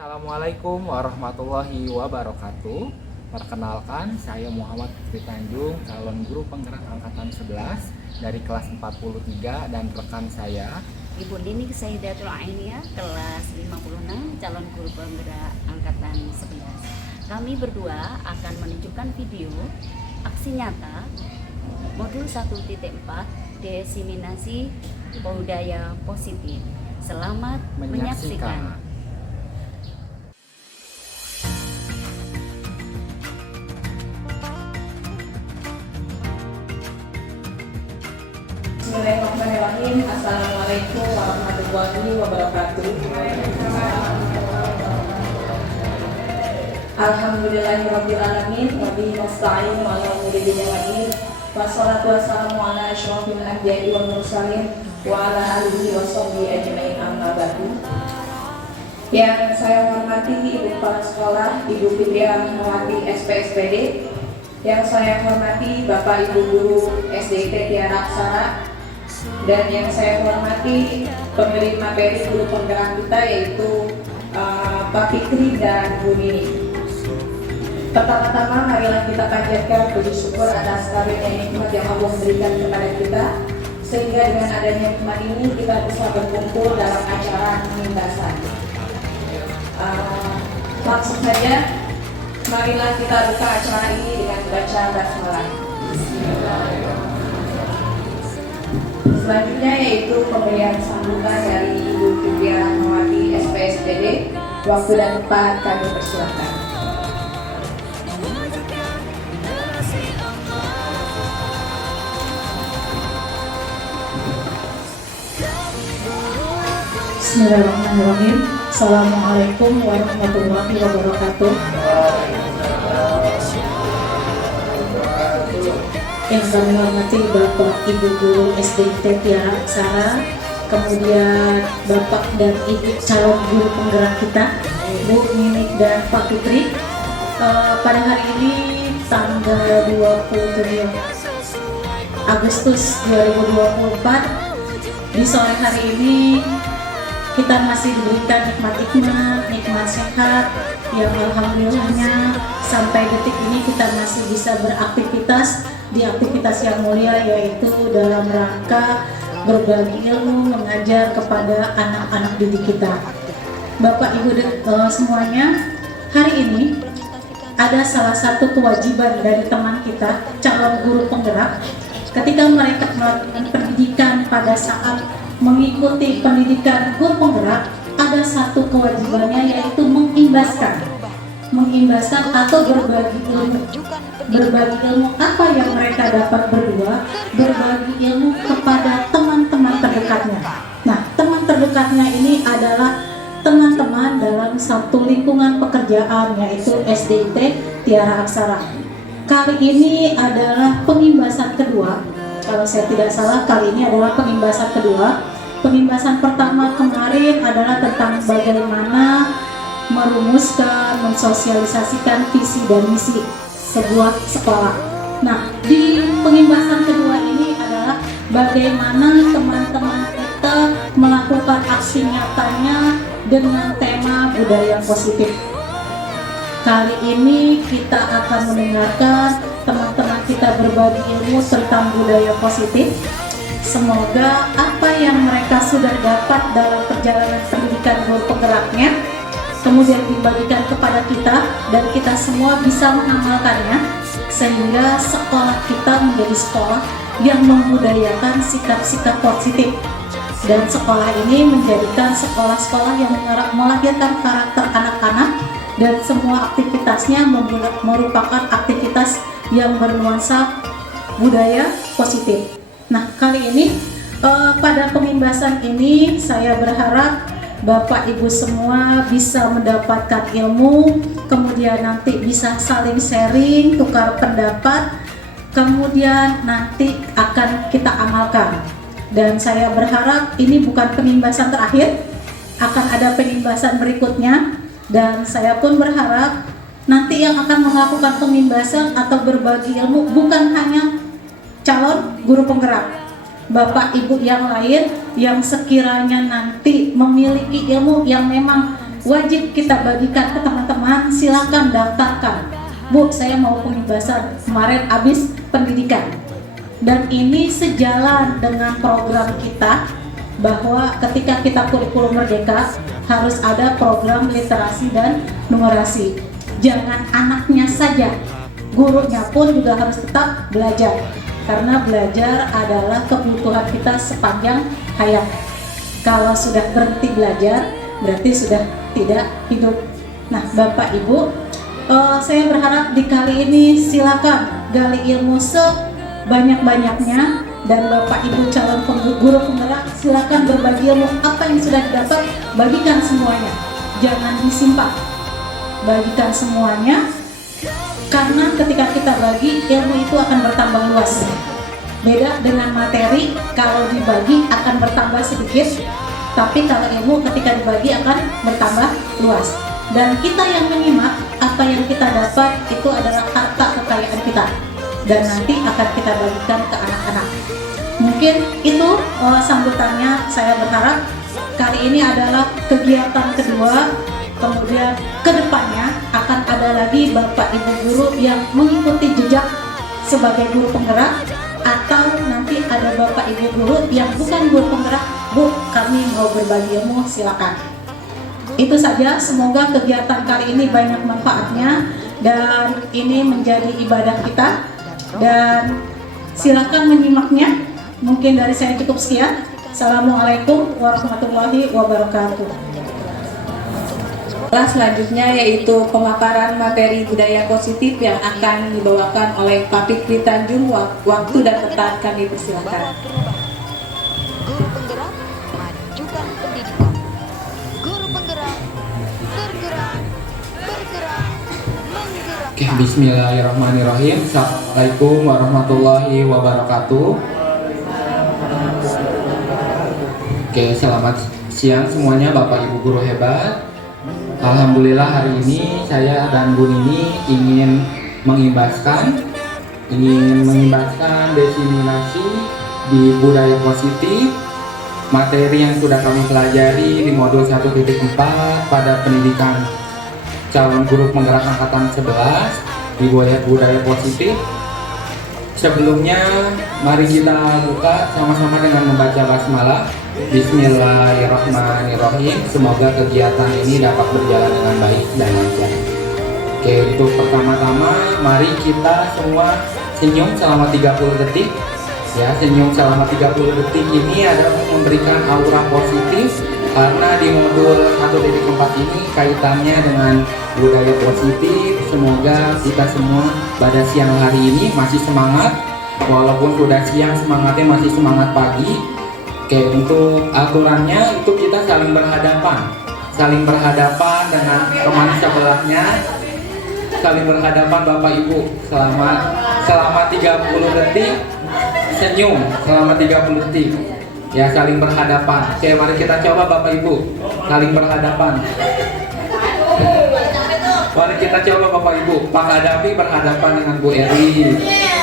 Assalamualaikum warahmatullahi wabarakatuh. Perkenalkan, saya Muhammad Fikri Tanjung, calon guru penggerak angkatan 11 dari kelas 43, dan rekan saya Ibu Dini Sayyidatul Ainiyah, kelas 56, calon guru penggerak angkatan 11. Kami berdua akan menunjukkan video aksi nyata modul 1.4 diseminasi budaya positif. Selamat menyaksikan. Bismillahirrahmanirrahim. Assalamualaikum warahmatullahi wabarakatuh. Alhamdulillahirrabbilalamin. Wabihi nasta'in wa ala umuri dunya waddin. Wassalatu wassalamu ala asyrofil anbiya'i wal mursalin wa ala alihi wa sahbihi ajma'in, amma ba'du. Yang saya hormati Ibu Kepala Sekolah, Ibu Fitria Rahmawati SPSPD. Yang saya hormati Bapak Ibu Guru SDIT Tiara Aksara. Dan yang saya hormati pemilik materi guru penggerak kita, yaitu Pak Fikri dan Bu Nini. Pertama-tama marilah kita panjatkan puji syukur atas karunia nikmat yang Allah berikan kepada kita, sehingga dengan adanya nikmat ini kita bisa berkumpul dalam acara penindasan. Langsung saja, marilah kita buka acara ini dengan baca basmalah. Selanjutnya yaitu pemberian sambutan dari Ibu Fitria Rahmawati SPSPD. Waktu dan tempat kami persilakan. Bismillahirrahmanirrahim. Assalamualaikum warahmatullahi wabarakatuh. Yang kami hormati Bapak Ibu Guru SDIT Tiara Aksara, kemudian Bapak dan Ibu calon guru penggerak kita, Bu Nini dan Pak Fikri. Pada hari ini tanggal 27 Agustus 2024, di sore hari ini kita masih diberikan nikmat sehat yang alhamdulillahnya sampai detik ini kita masih bisa beraktivitas di aktivitas yang mulia, yaitu dalam rangka berbagi ilmu, mengajar kepada anak-anak didik kita. Bapak Ibu semuanya, hari ini ada salah satu kewajiban dari teman kita, calon guru penggerak, ketika mereka melakukan pendidikan. Pada saat mengikuti pendidikan guru penggerak, ada satu kewajibannya, yaitu mengimbaskan atau berbagi ilmu apa yang mereka dapat berdua, berbagi ilmu kepada teman-teman terdekatnya. Nah, teman terdekatnya ini adalah teman-teman dalam satu lingkungan pekerjaan, yaitu SDIT Tiara Aksara. Kali ini adalah pengimbasan kedua, kalau saya tidak salah kali ini adalah pengimbasan kedua. Pengimbasan pertama kemarin adalah tentang bagaimana merumuskan, mensosialisasikan visi dan misi sebuah sekolah. Nah, di pengimbasan kedua ini adalah bagaimana teman-teman kita melakukan aksi nyatanya dengan tema budaya positif. Kali ini kita akan mendengarkan teman-teman kita berbagi ilmu tentang budaya positif. Semoga apa yang mereka sudah dapat dalam perjalanan pendidikan guru penggeraknya kemudian dibagikan kepada kita, dan kita semua bisa mengamalkannya, sehingga sekolah kita menjadi sekolah yang membudayakan sikap-sikap positif, dan sekolah ini menjadikan sekolah-sekolah yang melahirkan karakter anak-anak, dan semua aktivitasnya merupakan aktivitas yang bernuansa budaya positif. Nah, kali ini pada pengimbasan ini saya berharap Bapak Ibu semua bisa mendapatkan ilmu, kemudian nanti bisa saling sharing, tukar pendapat, kemudian nanti akan kita amalkan. Dan saya berharap ini bukan pengimbasan terakhir, akan ada pengimbasan berikutnya, dan saya pun berharap nanti yang akan melakukan pengimbasan atau berbagi ilmu bukan hanya calon guru penggerak, Bapak Ibu yang lain yang sekiranya nanti memiliki ilmu yang memang wajib kita bagikan ke teman-teman. Silakan daftarkan. Bu, saya mau pembebasan, kemarin habis pendidikan. Dan ini sejalan dengan program kita bahwa ketika kita kurikulum merdeka harus ada program literasi dan numerasi. Jangan anaknya saja, gurunya pun juga harus tetap belajar. Karena belajar adalah kebutuhan kita sepanjang hayat. Kalau sudah berhenti belajar, berarti sudah tidak hidup. Nah, Bapak Ibu, saya berharap di kali ini silakan gali ilmu sebanyak-banyaknya, dan Bapak Ibu calon guru penggerak silakan berbagi ilmu apa yang sudah didapat, bagikan semuanya, jangan disimpan, bagikan semuanya, karena ketika kita bagi ilmu itu akan bertambah luas. Beda dengan materi, kalau dibagi akan bertambah sedikit, tapi kalau ilmu ketika dibagi akan bertambah luas. Dan kita yang menyimak, apa yang kita dapat itu adalah harta kekayaan kita, dan nanti akan kita bagikan ke anak-anak. Mungkin itu sambutannya. Saya berharap kali ini adalah kegiatan kedua, kemudian kedepannya akan ada lagi Bapak Ibu guru yang mengikuti jejak sebagai guru penggerak, atau nanti ada Bapak Ibu guru yang bukan guru penggerak, Bu, kami mau berbagi ilmu, silakan. Itu saja, semoga kegiatan kali ini banyak manfaatnya dan ini menjadi ibadah kita, dan silakan menyimaknya. Mungkin dari saya cukup sekian. Assalamualaikum warahmatullahi wabarakatuh. Selanjutnya yaitu pemaparan materi budaya positif yang akan dibawakan oleh Pak Fikri Tanjung. Waktu dan tempat kami persilakan. Guru penggerak, majukan pendidikan. Guru penggerak, bergerak, menggerakkan. Oke, bismillahirrahmanirrahim. Assalamualaikum warahmatullahi wabarakatuh. Oke, selamat siang semuanya Bapak Ibu guru hebat. Alhamdulillah hari ini saya dan Bu Nini ingin mengimbaskan diseminasi di budaya positif, materi yang sudah kami pelajari di modul 1.4 pada pendidikan calon guru penggerak angkatan 11 di budaya positif. Sebelumnya mari kita buka sama-sama dengan membaca basmalah. Bismillahirrahmanirrahim. Semoga kegiatan ini dapat berjalan dengan baik dan lancar. Oke, untuk pertama-tama mari kita semua senyum selama 30 detik. Ya, senyum selama 30 detik ini adalah memberikan aura positif, karena di modul 1.4 ini kaitannya dengan budaya positif. Semoga kita semua pada siang hari ini masih semangat, walaupun sudah siang semangatnya masih semangat pagi. Oke, untuk aturannya itu kita saling berhadapan dengan teman sebelahnya, saling berhadapan Bapak Ibu selama 30 detik, senyum selama 30 detik. Ya, saling berhadapan. Oke, mari kita coba Bapak Ibu saling berhadapan. Mari kita coba Bapak Ibu. Pak Hadapi berhadapan dengan Bu Eri,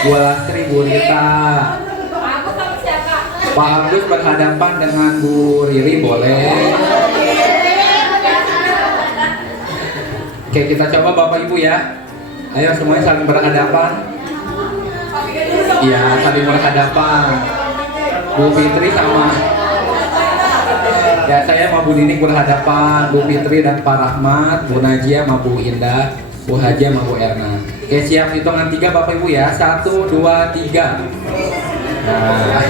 Bu Lastri, Bu Rita. Pak Agus berhadapan dengan Bu Riri, boleh. Oke, kita coba Bapak Ibu ya. Ayo semuanya saling berhadapan. Iya, saling berhadapan. Bu Fitri sama, ya, saya sama Bu Nini berhadapan, Bu Fitri dan Pak Rahmat, Bu Najia sama Bu Indah, Bu Haji sama Bu Erna. Oke, siap, hitungan 3 Bapak Ibu ya. 1, 2, 3. Nah.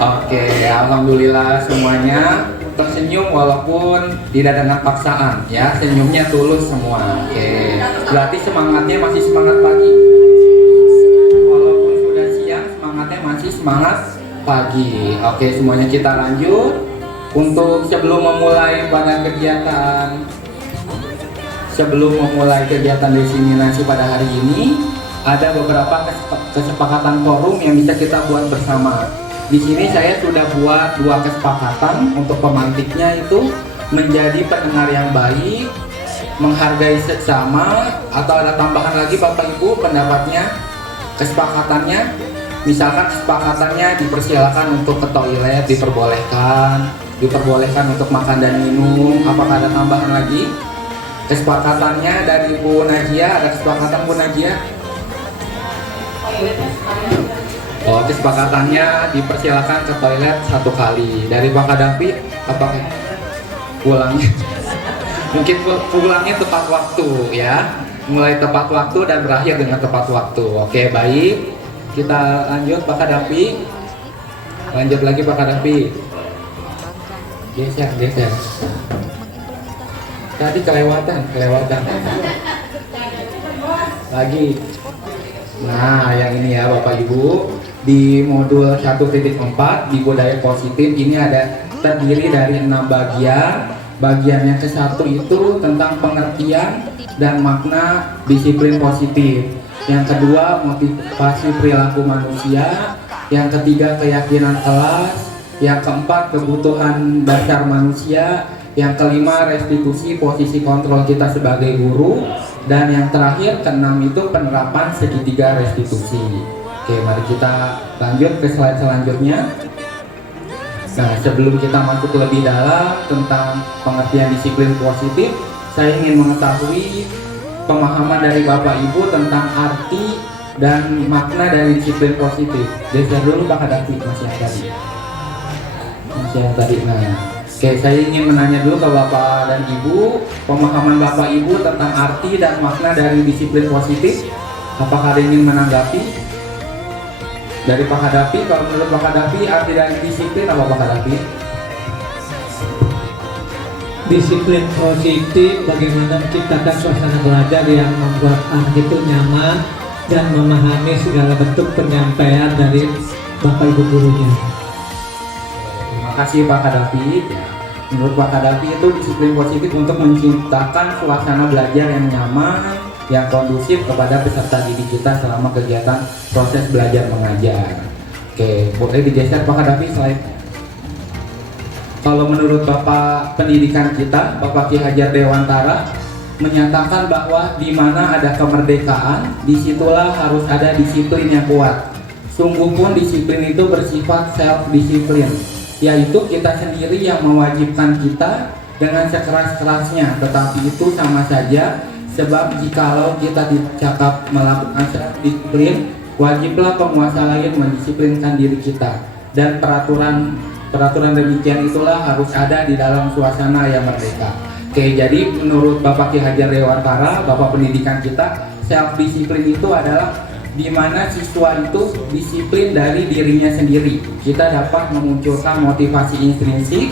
Oke, alhamdulillah semuanya tersenyum walaupun tidak dengan paksaan ya, senyumnya tulus semua. Oke, berarti semangatnya masih semangat pagi. Walaupun sudah siang, semangatnya masih semangat pagi. Oke, semuanya kita lanjut. Untuk sebelum memulai kegiatan diseminasi pada hari ini, ada beberapa kesepakatan forum yang bisa kita buat bersama. Di sini saya sudah buat 2 kesepakatan untuk pemantiknya, itu menjadi pendengar yang baik, menghargai sesama, atau ada tambahan lagi Bapak Ibu pendapatnya, kesepakatannya. Misalkan kesepakatannya dipersilakan untuk ke toilet diperbolehkan, diperbolehkan untuk makan dan minum. Apakah ada tambahan lagi? Kesepakatannya dari Bu Najia, ada kesepakatan Bu Najia? Oh, kesepakatannya dipersilakan ke toilet 1 kali. Dari Pak Kadafi, apakah pulangnya? Mungkin pulangnya tepat waktu ya, mulai tepat waktu dan berakhir dengan tepat waktu. Oke, baik, kita lanjut Pak Kadafi. Lanjut lagi Pak Kadafi. Geser. Tadi kelewatan. Lagi. Nah, yang ini ya Bapak Ibu, di modul 1.4 di budaya positif ini ada terdiri dari 6 bagian. Bagian yang ke-1 itu tentang pengertian dan makna disiplin positif. Yang kedua, motivasi perilaku manusia. Yang ketiga, keyakinan kelas. Yang keempat, kebutuhan dasar manusia. Yang kelima, restitusi posisi kontrol kita sebagai guru. Dan yang terakhir, keenam itu penerapan segitiga restitusi. Oke, mari kita lanjut ke slide selanjutnya. Nah, sebelum kita masuk lebih dalam tentang pengertian disiplin positif, saya ingin mengetahui pemahaman dari Bapak Ibu tentang arti dan makna dari disiplin positif. Geser dulu Pak Kadafi, masih yang tadi. Nah, oke, saya ingin menanya dulu ke Bapak dan Ibu, pemahaman Bapak Ibu tentang arti dan makna dari disiplin positif. Apakah ada yang ingin menanggapi? Dari Pak Kadafi, kalau menurut Pak Kadafi arti dari disiplin apa Pak Kadafi? Disiplin positif bagaimana menciptakan suasana belajar yang membuat anak itu nyaman dan memahami segala bentuk penyampaian dari Bapak Ibu gurunya. Terima kasih Pak Kadafi. Menurut Pak Kadafi itu disiplin positif untuk menciptakan suasana belajar yang nyaman, yang kondusif kepada peserta didik kita selama kegiatan proses belajar mengajar. Oke, boleh digeser Pak Kadafi slide. Kalau menurut Bapak pendidikan kita, Bapak Ki Hajar Dewantara menyatakan bahwa di mana ada kemerdekaan, disitulah harus ada disiplin yang kuat. Sungguh pun disiplin itu bersifat self-disiplin, yaitu kita sendiri yang mewajibkan kita dengan sekeras-kerasnya, tetapi itu sama saja. Sebab jikalau kita dicakap melakukan self-disiplin, wajiblah penguasa lain mendisiplinkan diri kita. Dan peraturan demikian itulah harus ada di dalam suasana yang merdeka. Oke, jadi menurut Bapak Ki Hajar Dewantara, Bapak pendidikan kita, self-disiplin itu adalah di mana siswa itu disiplin dari dirinya sendiri. Kita dapat memunculkan motivasi intrinsik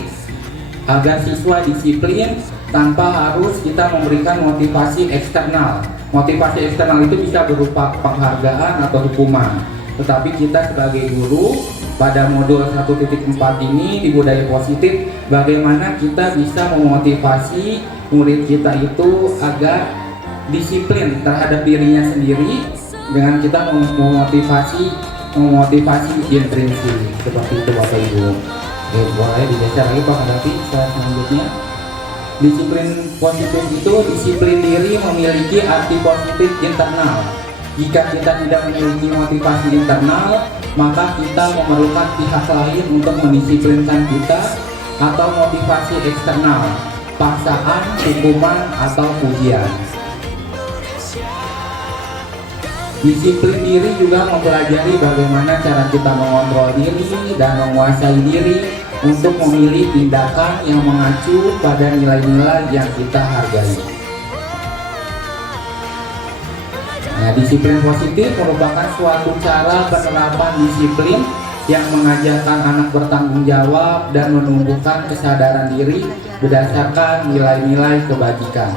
agar siswa disiplin tanpa harus kita memberikan motivasi eksternal. Motivasi eksternal itu bisa berupa penghargaan atau hukuman. Tetapi kita sebagai guru pada modul 1.4 ini di budaya positif, bagaimana kita bisa memotivasi murid kita itu agar disiplin terhadap dirinya sendiri dengan kita memotivasi intrinsik seperti itu Bapak Ibu. Oke, boleh digeser lagi Pak Kadafi slide selanjutnya. Disiplin positif itu disiplin diri memiliki arti positif internal. Jika kita tidak memiliki motivasi internal, maka kita memerlukan pihak lain untuk mendisiplinkan kita atau motivasi eksternal, paksaan, hukuman, atau pujian. Disiplin diri juga mempelajari bagaimana cara kita mengontrol diri dan menguasai diri untuk memilih tindakan yang mengacu pada nilai-nilai yang kita hargai. Nah, disiplin positif merupakan suatu cara penerapan disiplin yang mengajarkan anak bertanggung jawab dan menumbuhkan kesadaran diri berdasarkan nilai-nilai kebajikan.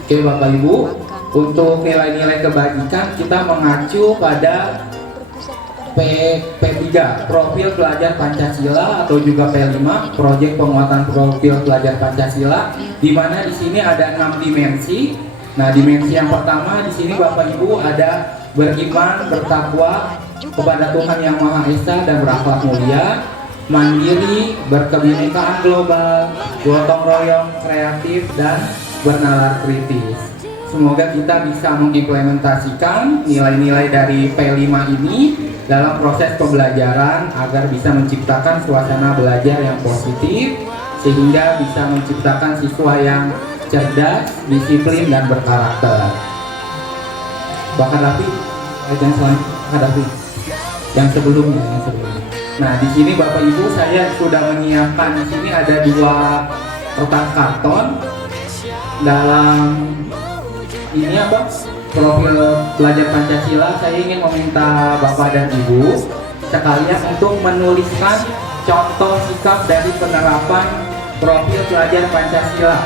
Oke Bapak Ibu, untuk nilai-nilai kebajikan kita mengacu pada P3, Profil Pelajar Pancasila, atau juga P5, Proyek Penguatan Profil Pelajar Pancasila, di mana di sini ada 6 dimensi. Nah, dimensi yang pertama di sini Bapak Ibu ada beriman, bertakwa kepada Tuhan Yang Maha Esa dan berakhlak mulia, mandiri, berkebinekaan global, gotong royong, kreatif, dan bernalar kritis. semoga kita bisa mengimplementasikan nilai-nilai dari P5 ini dalam proses pembelajaran agar bisa menciptakan suasana belajar yang positif sehingga bisa menciptakan siswa yang cerdas, disiplin, dan berkarakter. Bahkan Rafi, yang sebelumnya. Nah, di sini Bapak Ibu saya sudah menyiapkan, di sini ada 2 kertas karton dalam ini apa? Profil pelajar Pancasila. Saya ingin meminta Bapak dan Ibu sekalian untuk menuliskan contoh sikap dari penerapan profil pelajar Pancasila.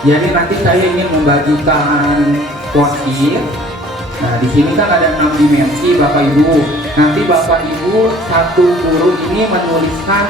Jadi nanti saya ingin membagikan worksheet. Nah, di sini kan ada 6 dimensi Bapak Ibu. Nanti Bapak Ibu satu guru ini menuliskan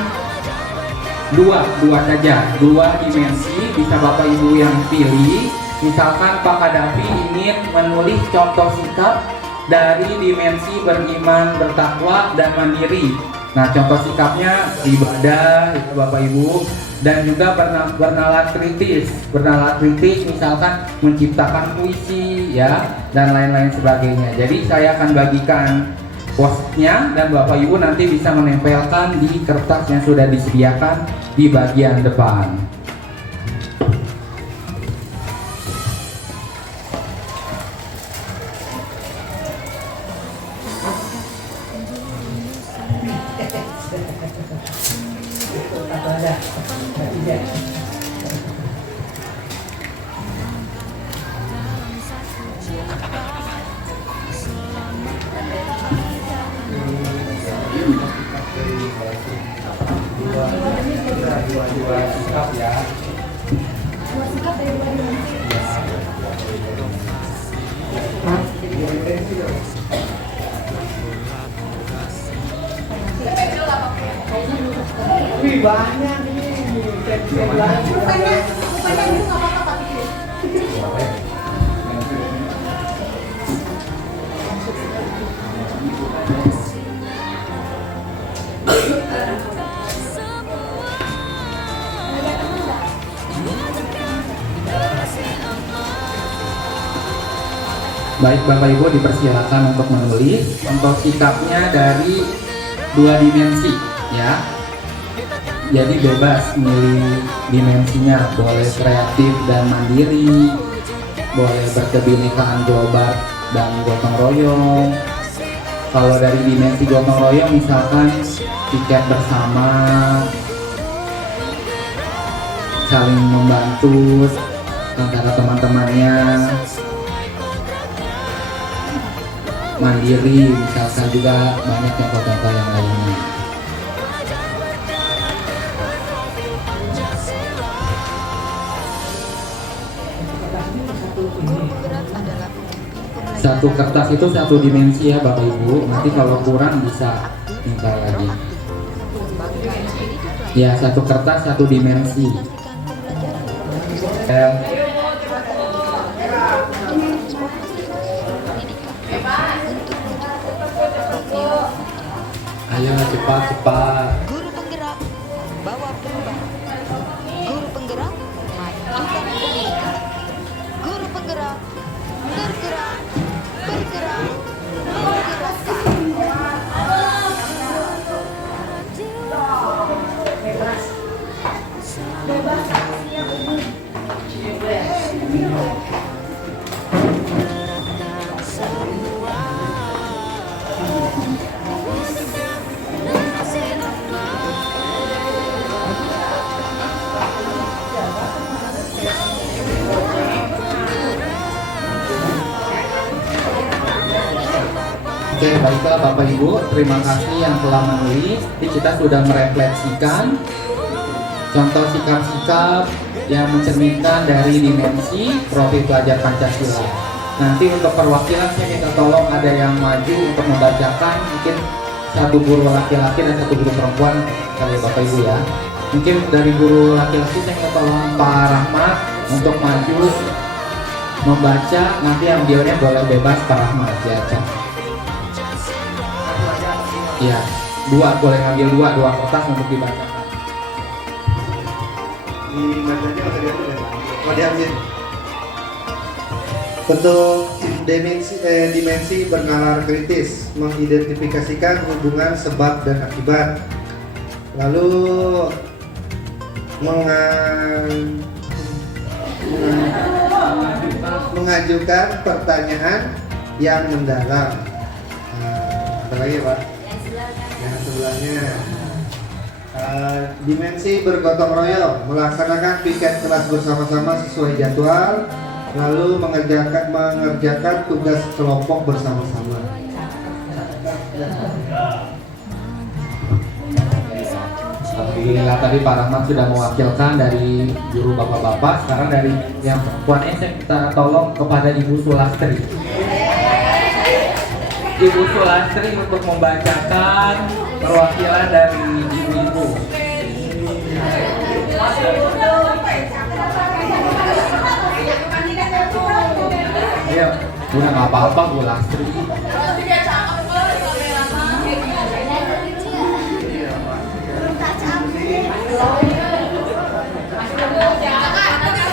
dua saja, 2 dimensi, bisa Bapak Ibu yang pilih. Misalkan Pak Kadafi ingin menulis contoh sikap dari dimensi beriman, bertakwa, dan mandiri. Nah, contoh sikapnya ibadah, itu Bapak Ibu, dan juga bernalar kritis. Bernalar kritis misalkan menciptakan puisi, ya, dan lain-lain sebagainya. Jadi saya akan bagikan postnya dan Bapak Ibu nanti bisa menempelkan di kertas yang sudah disediakan di bagian depan. Dua sikap ya. Wih, banyak ini. Baik Bapak Ibu, dipersilakan untuk menulis contoh sikapnya dari 2 dimensi, ya. Jadi bebas milih dimensinya, boleh kreatif dan mandiri, boleh berkebinekaan global dan gotong royong. Kalau dari dimensi gotong royong misalkan tiket bersama, saling membantu antara teman-temannya. Mandiri misalkan juga banyak contoh-contoh yang lainnya. Satu kertas itu 1 dimensi ya Bapak Ibu. Nanti kalau kurang bisa minta lagi. Ya, 1 kertas 1 dimensi. Ayo cepat. Guru penggerak bawa perubahan. Guru penggerak majukan pendidikan. Guru penggerak bergerak, Oke, baiklah Bapak Ibu, terima kasih yang telah menulis. Jadi kita sudah merefleksikan contoh sikap-sikap yang mencerminkan dari dimensi profil pelajar Pancasila. Nanti untuk perwakilan saya minta tolong ada yang maju untuk membacakan, mungkin 1 guru laki-laki dan 1 guru perempuan kali Bapak Ibu ya. Mungkin dari guru laki-laki saya minta tolong Pak Rahmat untuk maju membaca, nanti yang ambilnya boleh bebas Pak Rahmat ya. Ya, 2 boleh ngambil 2 kertas untuk dibacakan. Bentuk dimensi bernalar kritis, mengidentifikasikan hubungan sebab dan akibat. Lalu mengajukan pertanyaan yang mendalam. Apa lagi Pak? Yang sebelahnya. Dimensi bergotong royong, melaksanakan piket kelas bersama-sama sesuai jadwal, lalu mengerjakan tugas kelompok bersama-sama. Alhamdulillah tadi Pak Rahmat sudah mewakilkan dari guru bapak-bapak. Sekarang dari yang perempuan saya kita tolong kepada Ibu Sulastri. Ibu Sulastri untuk membacakan perwakilan dari ibu-ibu. Iya, udah nggak apa-apa Bu Lastri.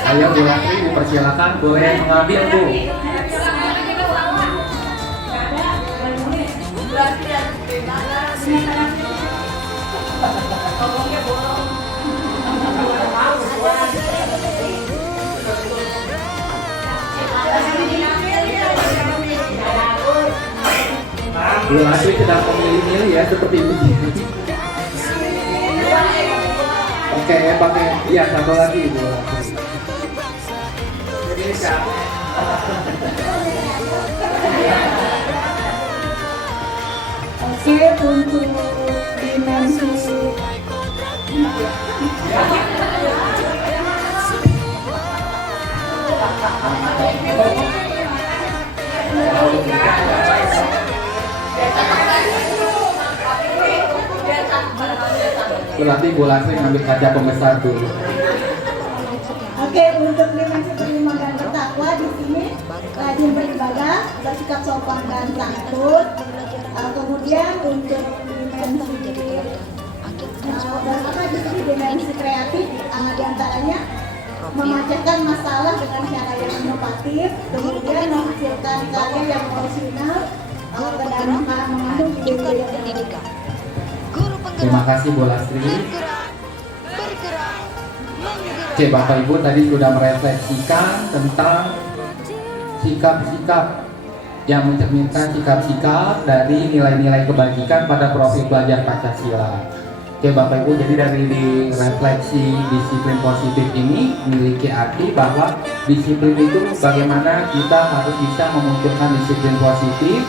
Ayo Bu Lastri, dipersilakan boleh mengambil Bu. Bu Lastri sedang memilih-milih ya seperti itu. Oke, pakai iya satu lagi Bu Lastri. Oke, untuk dimensi Berarti Bu Lastri ngambil kaca pembesar dulu. Oke, untuk dimensi terima dan bertakwa di sini rajin beribadah, bersikap sopan dan santun. Kemudian untuk dimensi berapa di sini dimensi kreatif, di antaranya memecahkan masalah dengan cara yang inovatif, kemudian menghasilkan karya yang original dan mengandung ide pendidikan. Guru penggerak Terima kasih Bu Lastri. bergerak, menggerak. Oke, Bapak Ibu tadi sudah merefleksikan tentang sikap-sikap yang mencerminkan sikap-sikap dari nilai-nilai kebajikan pada profil belajar Pancasila. Oke Bapak Ibu, jadi dari refleksi disiplin positif ini memiliki arti bahwa disiplin itu bagaimana kita harus bisa memunculkan disiplin positif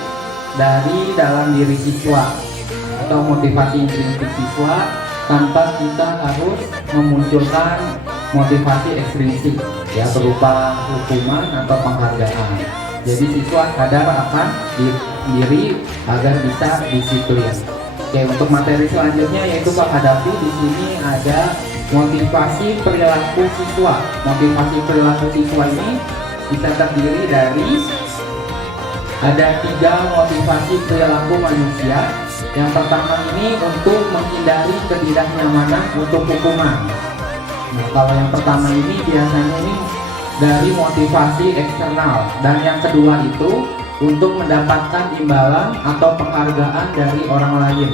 dari dalam diri siswa atau motivasi intrinsik siswa tanpa kita harus memunculkan motivasi ekstrinsik ya berupa hukuman atau penghargaan. Jadi siswa sadar akan diri agar bisa disiplin. Oke, untuk materi selanjutnya yaitu Pak Hadapi, di sini ada motivasi perilaku siswa. Motivasi perilaku siswa ini bisa terdiri dari ada 3 motivasi perilaku manusia. Yang pertama ini untuk menghindari ketidaknyamanan untuk hukuman. Nah, kalau yang pertama ini biasanya ini dari motivasi eksternal, dan yang kedua itu untuk mendapatkan imbalan atau penghargaan dari orang lain,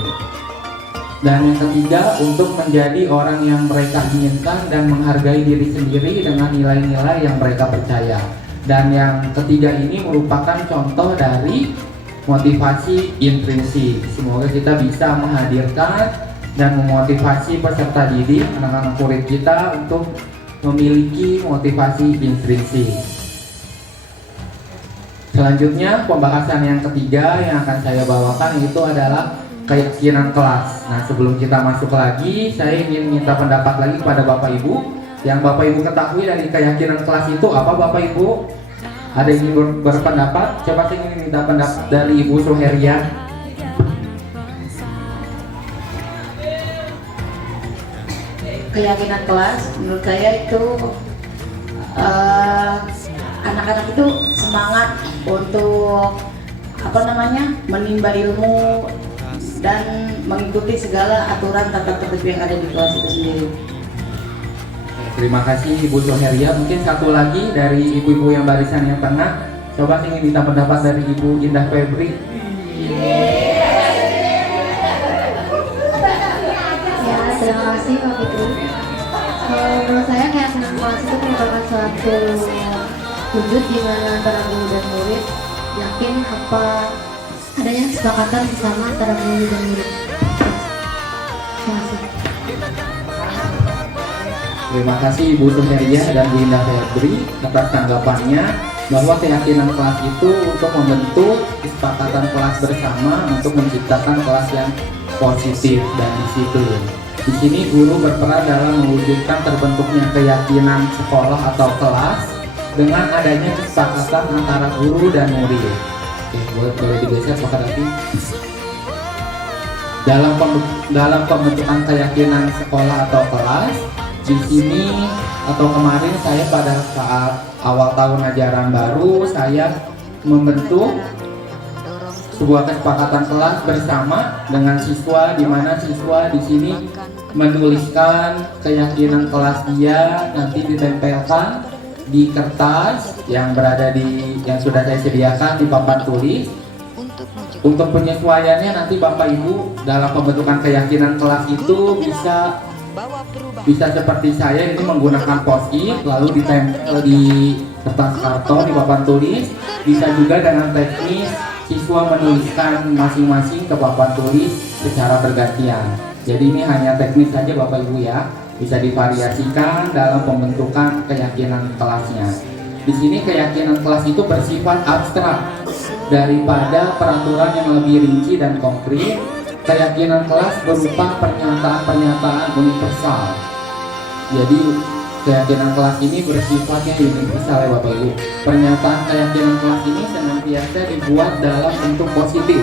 dan yang ketiga untuk menjadi orang yang mereka inginkan dan menghargai diri sendiri dengan nilai-nilai yang mereka percaya. Dan yang ketiga ini merupakan contoh dari motivasi intrinsik. Semoga kita bisa menghadirkan dan memotivasi peserta didik, anak-anak murid kita untuk memiliki motivasi intrinsik. Selanjutnya pembahasan yang ketiga yang akan saya bawakan itu adalah keyakinan kelas. Nah, sebelum kita masuk lagi, saya ingin minta pendapat lagi kepada Bapak Ibu. Yang Bapak Ibu ketahui dari keyakinan kelas itu apa Bapak Ibu? Ada yang ingin berpendapat? Coba saya ingin minta pendapat dari Ibu Suheria. keyakinan kelas menurut saya itu anak-anak itu semangat untuk menimba ilmu dan mengikuti segala aturan tata tertib yang ada di kelas itu sendiri. Terima kasih Ibu Suheria. Mungkin satu lagi dari ibu-ibu yang barisan yang tengah, Coba ingin minta pendapat dari Ibu Indah Febri. Ya, terima kasih Pak Fitri. Menurut saya keyakinan kelas itu merupakan suatu wujud di mana antara guru dan murid yakin apa adanya kesepakatan bersama antara guru dan murid. Terima kasih. Terima kasih Ibu Suheria dan Bu Indah Febri atas tanggapannya bahwa keyakinan kelas itu untuk membentuk kesepakatan kelas bersama untuk menciptakan kelas yang positif dan disiplin. Di sini guru berperan dalam mewujudkan terbentuknya keyakinan sekolah atau kelas dengan adanya kesepakatan antara guru dan murid. Oke, boleh digeser Pak Kadafi. Dalam pembentukan keyakinan sekolah atau kelas, di sini atau kemarin saya pada saat awal tahun ajaran baru saya membentuk sebuah kesepakatan kelas bersama dengan siswa, di mana siswa di sini menuliskan keyakinan kelas dia, nanti ditempelkan di kertas yang berada yang sudah saya sediakan di papan tulis. Untuk penyesuaiannya nanti Bapak Ibu dalam pembentukan keyakinan kelas itu bisa seperti saya ini menggunakan post-it lalu ditempel di kertas karton di papan tulis. Bisa juga dengan teknis siswa menuliskan masing-masing ke papan tulis secara bergantian. Jadi ini hanya teknis saja Bapak Ibu ya, bisa divariasikan dalam pembentukan keyakinan kelasnya. Di sini keyakinan kelas itu bersifat abstrak daripada peraturan yang lebih rinci dan konkret. Keyakinan kelas berupa pernyataan-pernyataan universal. Jadi keyakinan kelas ini bersifatnya universal ya Bapak Ibu. Pernyataan keyakinan kelas ini senantiasa dibuat dalam bentuk positif.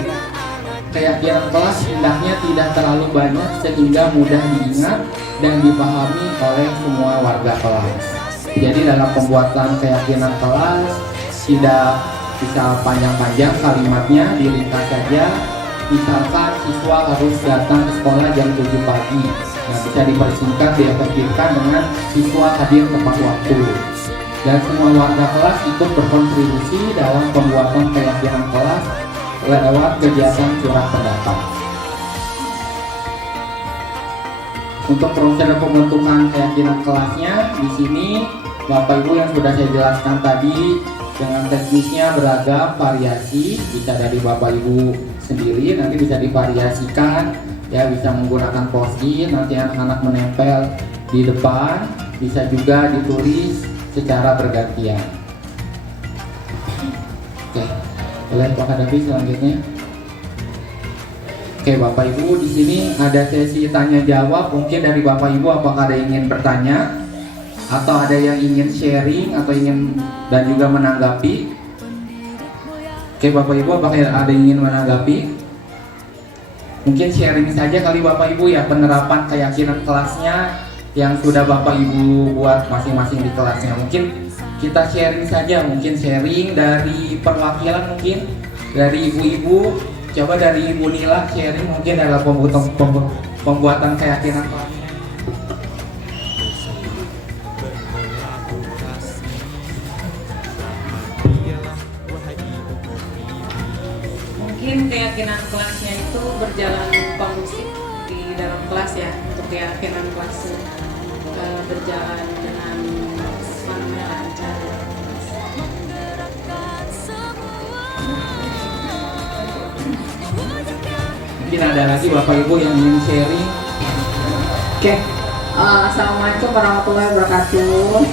Keyakinan kelas hendaknya tidak terlalu banyak sehingga mudah diingat dan dipahami oleh semua warga kelas. Jadi dalam pembuatan keyakinan kelas tidak bisa panjang-panjang kalimatnya, diringkas saja. Misalkan siswa harus datang ke sekolah jam 7 pagi. Nah, bisa dipersingkat, diefektifkan dengan siswa hadir tepat waktu. Dan semua warga kelas ikut berkontribusi dalam pembuatan keyakinan kelas lewat kegiatan surat pendapat. Untuk proses pembentukan keyakinan kelasnya, di sini Bapak Ibu yang sudah saya jelaskan tadi dengan teknisnya beragam variasi, bisa dari Bapak Ibu sendiri, nanti bisa divariasikan ya, bisa menggunakan post-it, nanti anak-anak menempel di depan, bisa juga ditulis secara bergantian. Oke, boleh Pak Kadafi selanjutnya. Oke Bapak Ibu, di sini ada sesi tanya jawab. Mungkin dari Bapak Ibu apakah ada yang ingin bertanya atau ada yang ingin sharing atau ingin dan juga menanggapi. Oke Bapak Ibu, apakah ada yang ingin menanggapi? Mungkin sharing saja kali Bapak Ibu ya, penerapan keyakinan kelasnya yang sudah Bapak Ibu buat masing-masing di kelasnya. Mungkin kita sharing saja, mungkin sharing dari perwakilan, mungkin dari ibu-ibu. Coba dari Ibu Nila sharing mungkin dalam pembuatan keyakinan kelasnya. Mungkin keyakinan kelasnya itu berjalan kondusif di dalam kelas ya, untuk keyakinan kelas berjalan dengan lancar. Mungkin ada lagi Bapak Ibu yang ingin sharing. Oke, Assalamualaikum warahmatullahi wabarakatuh.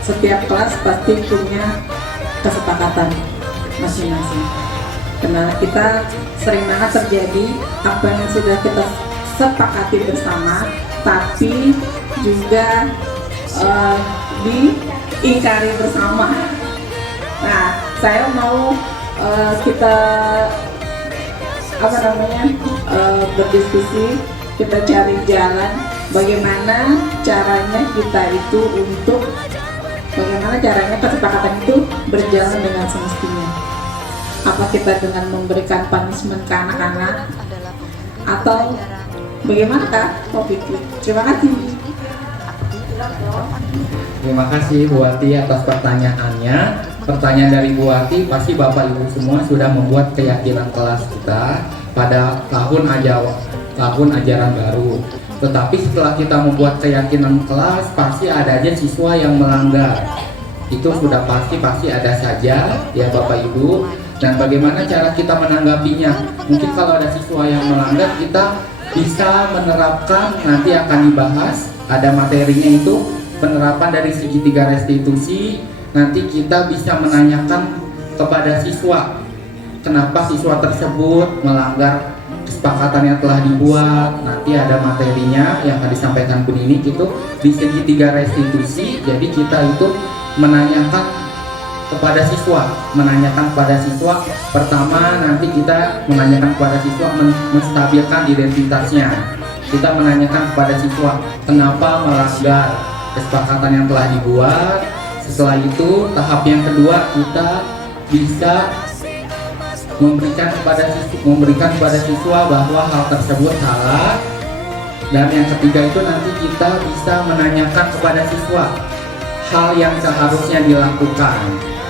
Setiap kelas pasti punya kesepakatan masing-masing. Karena kita sering banget terjadi apa yang sudah kita sepakati bersama, tapi juga diingkari bersama. Nah, saya mau kita berdiskusi, kita cari jalan bagaimana caranya kita itu bagaimana caranya kesepakatan itu berjalan dengan semestinya. Apa kita dengan memberikan punishment ke anak-anak atau bagaimana Kak? Terima kasih. Terima kasih Bu Wati atas pertanyaannya. Pertanyaan dari Bu Wati, pasti Bapak Ibu semua sudah membuat keyakinan kelas kita pada tahun ajaran baru. Tetapi setelah kita membuat keyakinan kelas, pasti ada aja siswa yang melanggar. Itu sudah pasti ada saja ya Bapak Ibu. Dan bagaimana cara kita menanggapinya? Mungkin kalau ada siswa yang melanggar, kita bisa menerapkan, nanti akan dibahas, ada materinya itu penerapan dari segitiga restitusi. Nanti kita bisa menanyakan kepada siswa kenapa siswa tersebut melanggar kesepakatan yang telah dibuat. Nanti ada materinya yang akan disampaikan Bu Nini itu di segitiga restitusi. Jadi kita itu menanyakan kepada siswa, pertama nanti kita menanyakan kepada siswa menstabilkan identitasnya. Kita menanyakan kepada siswa kenapa melanggar kesepakatan yang telah dibuat. Setelah itu tahap yang kedua, kita bisa memberikan kepada siswa bahwa hal tersebut salah. Dan yang ketiga itu nanti kita bisa menanyakan kepada siswa hal yang seharusnya dilakukan.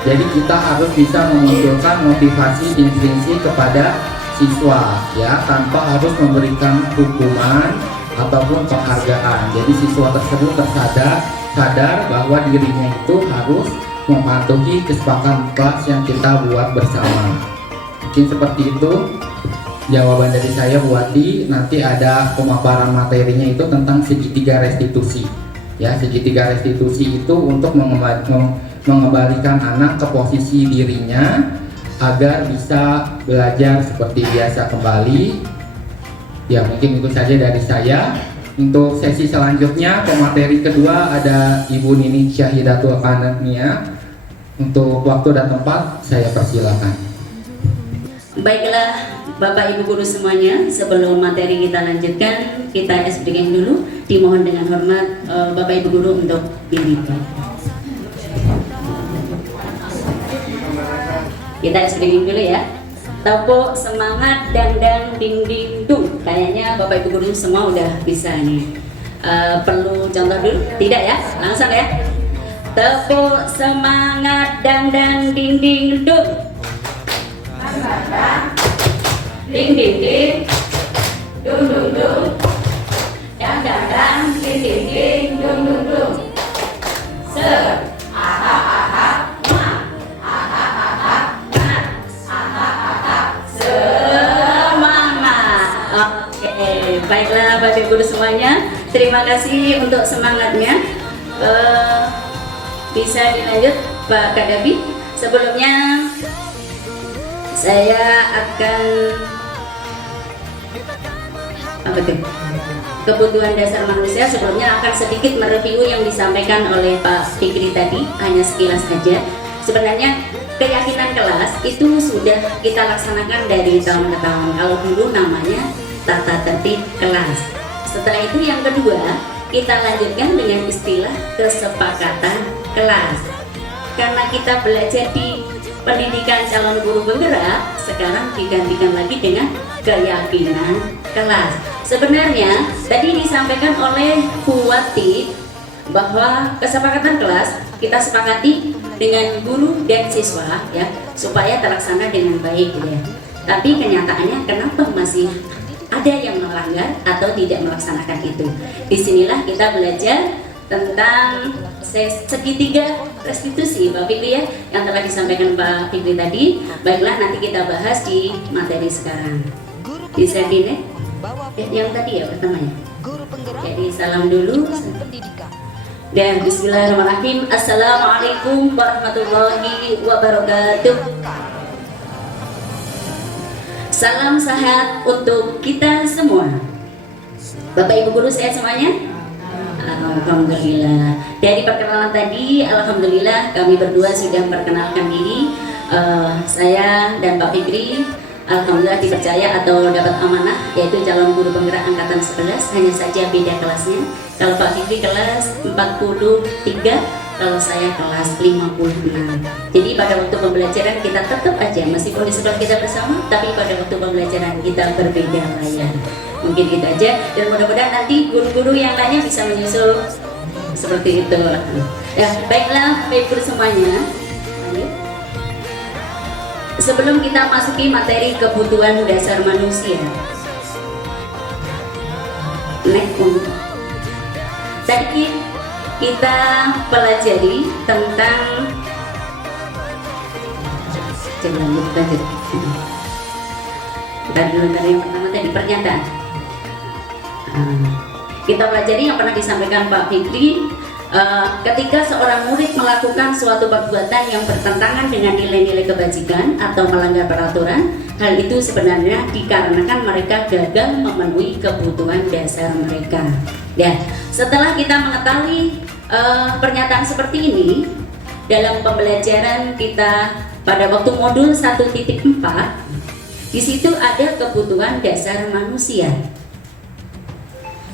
Jadi kita harus bisa memunculkan motivasi intrinsik kepada siswa ya, tanpa harus memberikan hukuman ataupun penghargaan. Jadi siswa tersebut sadar bahwa dirinya itu harus mematuhi kesepakatan kelas yang kita buat bersama. Mungkin seperti itu jawaban dari saya Bu Wati. Nanti ada pemaparan materinya itu tentang segitiga restitusi. Ya, segitiga restitusi itu untuk mengembalikan anak ke posisi dirinya agar bisa belajar seperti biasa kembali. Ya, mungkin itu saja dari saya. Untuk sesi selanjutnya, pemateri kedua ada Ibu Nini Syahidatul Anania. Untuk waktu dan tempat saya persilakan. Baiklah Bapak Ibu Guru semuanya, sebelum materi kita lanjutkan, kita SBG dulu. Dimohon dengan hormat Bapak Ibu Guru untuk bimbingan. Kita SBG dulu ya. Tepuk semangat dang ding ding dung. Kayaknya Bapak Ibu Guru semua udah bisa nih. Perlu contoh dulu? Tidak ya? Langsung ya. Tepuk semangat dang ding ding dung. Ding ding ding. Dung dung dung. Dang ding ding ding dung dung dung. Baiklah Bapak Ibu Guru semuanya, terima kasih untuk semangatnya. Bisa dilanjut Pak Kadabi. Sebelumnya saya akan kebutuhan dasar manusia. Sebelumnya akan sedikit mereview yang disampaikan oleh Pak Fikri tadi, hanya sekilas saja. Sebenarnya keyakinan kelas itu sudah kita laksanakan dari tahun ke tahun. Kalau dulu namanya tata tertib kelas. Setelah itu yang kedua, kita lanjutkan dengan istilah kesepakatan kelas. Karena kita belajar di pendidikan calon guru penggerak, sekarang digantikan lagi dengan keyakinan kelas. Sebenarnya tadi disampaikan oleh Bu Wati bahwa kesepakatan kelas kita sepakati dengan guru dan siswa ya, supaya terlaksana dengan baik ya. Tapi kenyataannya kenapa masih ada yang melanggar atau tidak melaksanakan itu? Disinilah kita belajar tentang segitiga restitusi Pak Fikri ya, yang telah disampaikan Pak Fikri tadi. Baiklah, nanti kita bahas di materi sekarang. Bisa dilihat yang tadi ya pertamanya. Jadi salam dulu. Dan bismillahirrahmanirrahim. Assalamualaikum warahmatullahi wabarakatuh. Salam sehat untuk kita semua. Bapak Ibu Guru sehat semuanya? Alhamdulillah. Dari perkenalan tadi, alhamdulillah kami berdua sudah memperkenalkan diri. Saya dan Pak Fikri alhamdulillah dipercaya atau dapat amanah, yaitu calon guru penggerak angkatan 11, hanya saja beda kelasnya. Kalau Pak Fikri kelas 43, kalau saya kelas 56. Jadi pada waktu pembelajaran kita tetap aja, meskipun di sekolah kita bersama, tapi pada waktu pembelajaran kita berbeda layar. Mungkin itu aja, dan mudah-mudahan nanti guru-guru yang lainnya bisa menyusul seperti itu. Ya, baiklah Bapak Ibu semuanya. Lanjut. Sebelum kita masuki materi kebutuhan dasar manusia, tadi kita pelajari tentang kita dulu dari yang pertama tadi pernyataan. Kita pelajari yang pernah disampaikan Pak Fikri, ketika seorang murid melakukan suatu perbuatan yang bertentangan dengan nilai-nilai kebajikan atau melanggar peraturan, hal itu sebenarnya dikarenakan mereka gagal memenuhi kebutuhan dasar mereka. Ya, setelah kita mengetahui pernyataan seperti ini dalam pembelajaran kita pada waktu modul 1.4, di situ ada kebutuhan dasar manusia.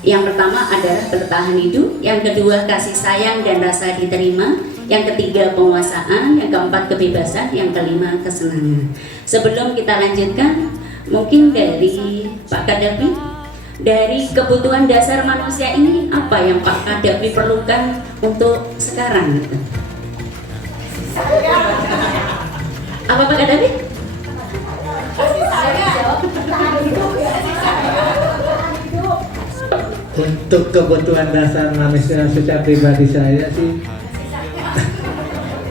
Yang pertama adalah bertahan hidup, yang kedua kasih sayang dan rasa diterima, yang ketiga penguasaan, yang keempat kebebasan, yang kelima kesenangan. Sebelum kita lanjutkan, mungkin dari Pak Kadafi, dari kebutuhan dasar manusia ini apa yang Pak Kadafi perlukan untuk sekarang? Apa Pak Kadafi? Untuk kebutuhan dasar manusia secara pribadi saya sih,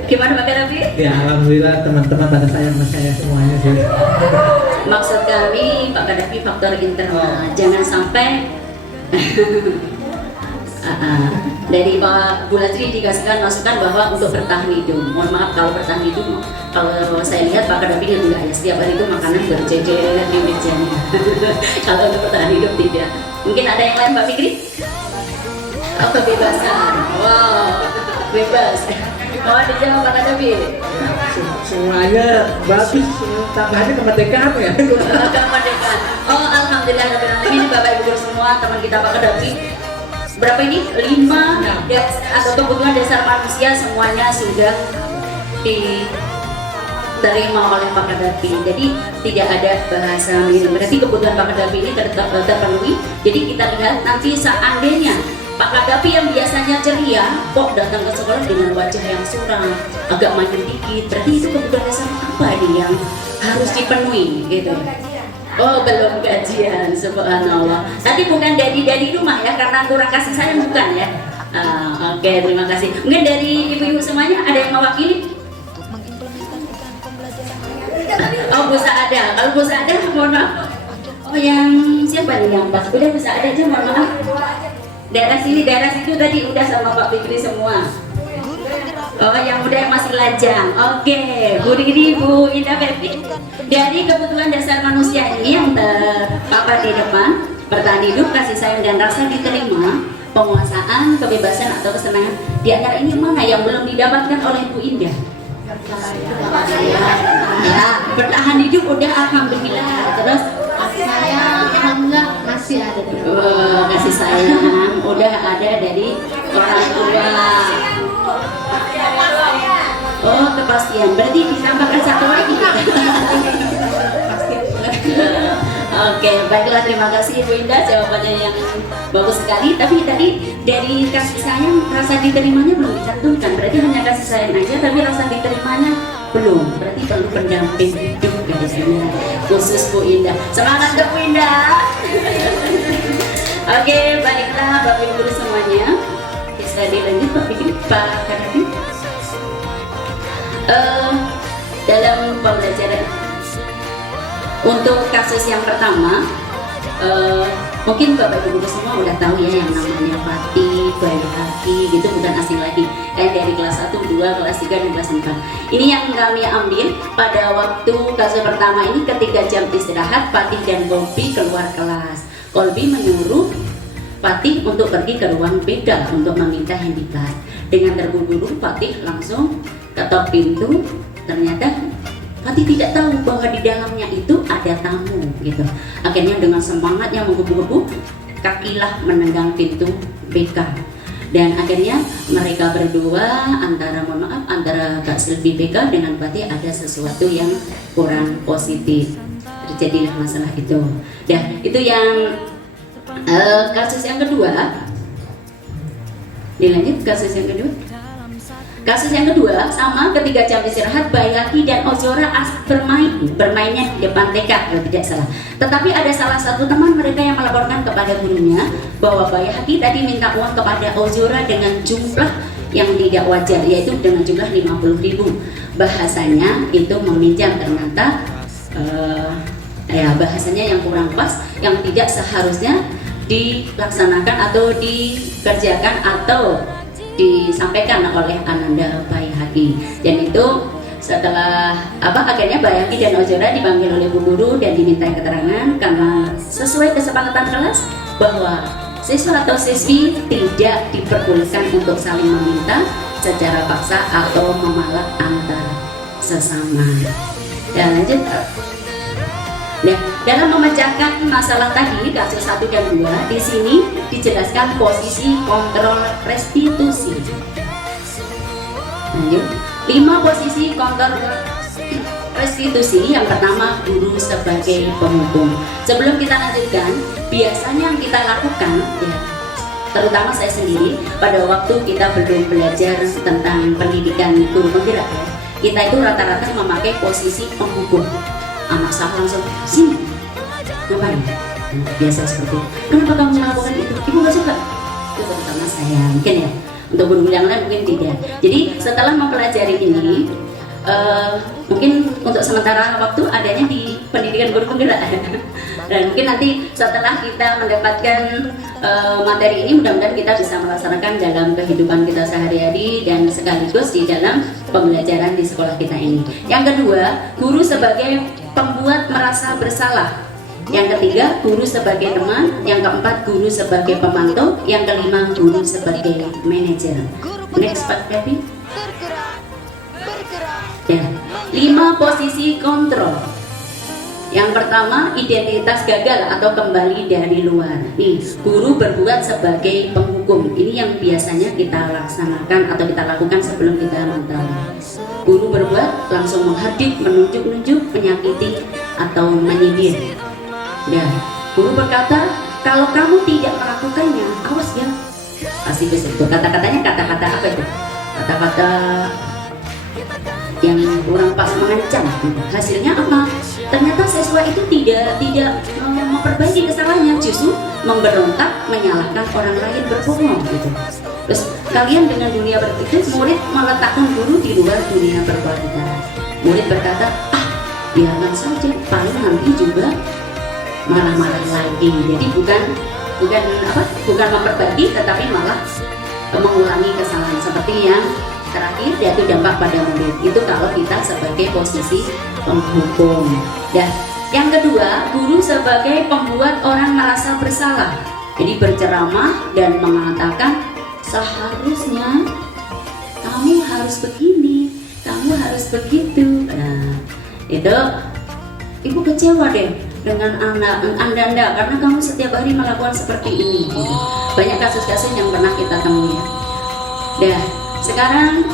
gimana Pak Kadafi? ya alhamdulillah teman-teman pada sayang sama saya semuanya sih. Maksud kami Pak Kadafi faktor internal, jangan sampai dari Pak Bulatri dikasihkan masukan bahwa untuk bertahan hidup. Mohon maaf kalau bertahan hidup, kalau saya lihat Pak Kadafi juga ya setiap hari itu makanan berjejer di mejanya. Kalau untuk bertahan hidup tidak. Mungkin ada yang lain Pak Fikri? Oh, kebebasan. Wow, bebas. Oh, dijawab Pak Kadafi. Semuanya bagus, tangannya kemerdekaan ya. Kemerdekaan. Oh, alhamdulillah ini Bapak Ibu semua teman kita Pak Kadafi. Berapa ini? 5 atau kebutuhan dasar manusia semuanya sudah diterima oleh Pak Kadafi. Jadi tidak ada bahasa minum. Berarti kebutuhan Pak Kadafi ini terpenuhi. Jadi kita lihat nanti seandainya Pak Kadafi yang biasanya ceria kok datang ke sekolah dengan wajah yang suram, agak maju dikit. Berarti itu kebutuhan dasar apa nih yang harus dipenuhi gitu. Oh, belum gajian, subhanallah. Tadi bukan dari rumah ya, karena kurang kasih sayang bukan ya. Oke, terima kasih. Mungkin dari ibu-ibu semuanya ada yang mewakili? Oh, Bu Saada. Kalau Bu Saada, mohon maaf. Oh, yang siapa nih yang pas? Udah Bu Saada aja, mohon maaf. Daerah sini, daerah situ tadi udah sama Pak Fikri semua. Oh, yang muda yang masih lajang. Oke, Bu Didi, Bu Indah Fethi. Dari kebutuhan dasar manusia ini yang terpapat di depan, bertahan hidup, kasih sayang dan rasa diterima, penguasaan, kebebasan atau kesenangan. Di antara ini mana yang belum didapatkan oleh Bu Indah? Ya, bertahan hidup udah alhamdulillah. Terus Kasih sayang, enggak masih ada. kasih sayang udah ada dari orang tua. Oh, kepastian. Berarti ditambahkan satu lagi. Oke, baiklah, terima kasih Ibu Indah, jawabannya yang bagus sekali. Tapi tadi dari kasih sayang, rasa diterimanya belum dicantumkan. Berarti hanya kasih sayang aja, tapi rasa diterimanya belum. Berarti perlu pendamping hidup di sini. Khusus Bu Indah. Semangat Bu Indah. Oke, baiklah Bapak Ibu semuanya. Bisa dilanjut Pak Fikri, Pak Kadafi. Dalam pembelajaran untuk kasus yang pertama, mungkin Bapak Ibu semua udah tahu ya yang namanya Fatih, Bayi Haki, gitu bukan asing lagi. Kayak dari kelas 1, 2, kelas 3, dan kelas 4. Ini yang kami ambil pada waktu kasus pertama ini ketika jam istirahat, Fatih dan Bobby keluar kelas. Kolbi menyuruh Fatih untuk pergi ke ruang beda untuk meminta handicard. Dengan terburu-buru Fatih langsung ketok pintu, ternyata Fatih tidak tahu bahwa di dalamnya itu ada tamu gitu. Akhirnya dengan semangatnya menggebu-gebu, kakilah menendang pintu BK. Dan akhirnya mereka berdua antara Kak Silvi BK dengan Fatih ada sesuatu yang kurang positif. Terjadilah masalah itu. Dan itu yang kasus yang kedua. Dilanjut kasus yang kedua. Kasus yang kedua sama, ketika jam istirahat Bayaki dan Ozora bermainnya di depan TK kalau tidak salah. Tetapi ada salah satu teman mereka yang melaporkan kepada gurunya bahwa Bayaki tadi minta uang kepada Ozora dengan jumlah yang tidak wajar, yaitu dengan jumlah 50.000. Bahasanya itu meminjam, ternyata bahasanya yang kurang pas, yang tidak seharusnya dilaksanakan atau dikerjakan atau disampaikan oleh Ananda Bayaki. Dan itu setelah akhirnya Bayaki dan Ozora dipanggil oleh bu guru dan diminta keterangan karena sesuai kesepakatan kelas bahwa siswa atau siswi tidak diperbolehkan untuk saling meminta secara paksa atau memalak antar sesama. Dan lanjut. Nah, dalam memecahkan masalah tadi kasus 1 dan 2, di sini dijelaskan posisi kontrol restitusi. Lanjut. 5 posisi kontrol restitusi. Yang pertama, guru sebagai penghukum. Sebelum kita lanjutkan, biasanya yang kita lakukan, ya, terutama saya sendiri, pada waktu kita belum belajar tentang pendidikan guru penggerak, ya, kita itu rata-rata memakai posisi penghukum. Anak saya langsung, sini, ngapain? Biasa seperti itu. Kenapa kamu melakukan itu? Ibu gak suka? Itu terutama saya, mungkin ya. Untuk guru yang lain mungkin tidak. Jadi setelah mempelajari ini, mungkin untuk sementara waktu adanya di pendidikan guru penggerak. Dan mungkin nanti setelah kita mendapatkan materi ini, mudah-mudahan kita bisa melaksanakan dalam kehidupan kita sehari-hari dan sekaligus di dalam pembelajaran di sekolah kita ini. Yang kedua, guru sebagai pembuat merasa bersalah. Yang ketiga, guru sebagai teman. Yang keempat, guru sebagai pemantau. Yang kelima, guru sebagai manajer. Next, Pak Devi. Ya, 5 posisi kontrol. Yang pertama, identitas gagal atau kembali dari luar. Nih, guru berbuat sebagai penghukum. Ini yang biasanya kita laksanakan atau kita lakukan sebelum kita mengetahui. Guru berbuat langsung menghadap, menunjuk-nunjuk, menyakiti atau menyindir. Ya, guru berkata, kalau kamu tidak melakukannya, awas ya. Pasti begitu. Kata-katanya kata-kata apa itu? Kata-kata yang kurang pas, mengancam. Hasilnya apa? Ternyata siswa itu tidak memperbaiki kesalahannya, justru memberontak, menyalahkan orang lain, berbohong gitu. Terus kalian dengan dunia berpikir, murid meletakkan guru di luar dunia berkualitas. Murid berkata, biarkan saja, paling nanti juga marah-marah lagi. Jadi bukan memperbaiki, tetapi malah mengulangi kesalahan seperti yang terakhir, yaitu dampak pada murid. Itu kalau kita sebagai posisi penghukum. Dan yang kedua, guru sebagai pembuat orang merasa bersalah. Jadi berceramah dan mengatakan seharusnya kamu harus begini, kamu harus begitu. Nah, itu ibu kecewa deh dengan anda karena kamu setiap hari melakukan seperti ini. Banyak kasus-kasus yang pernah kita temui. Dah, sekarang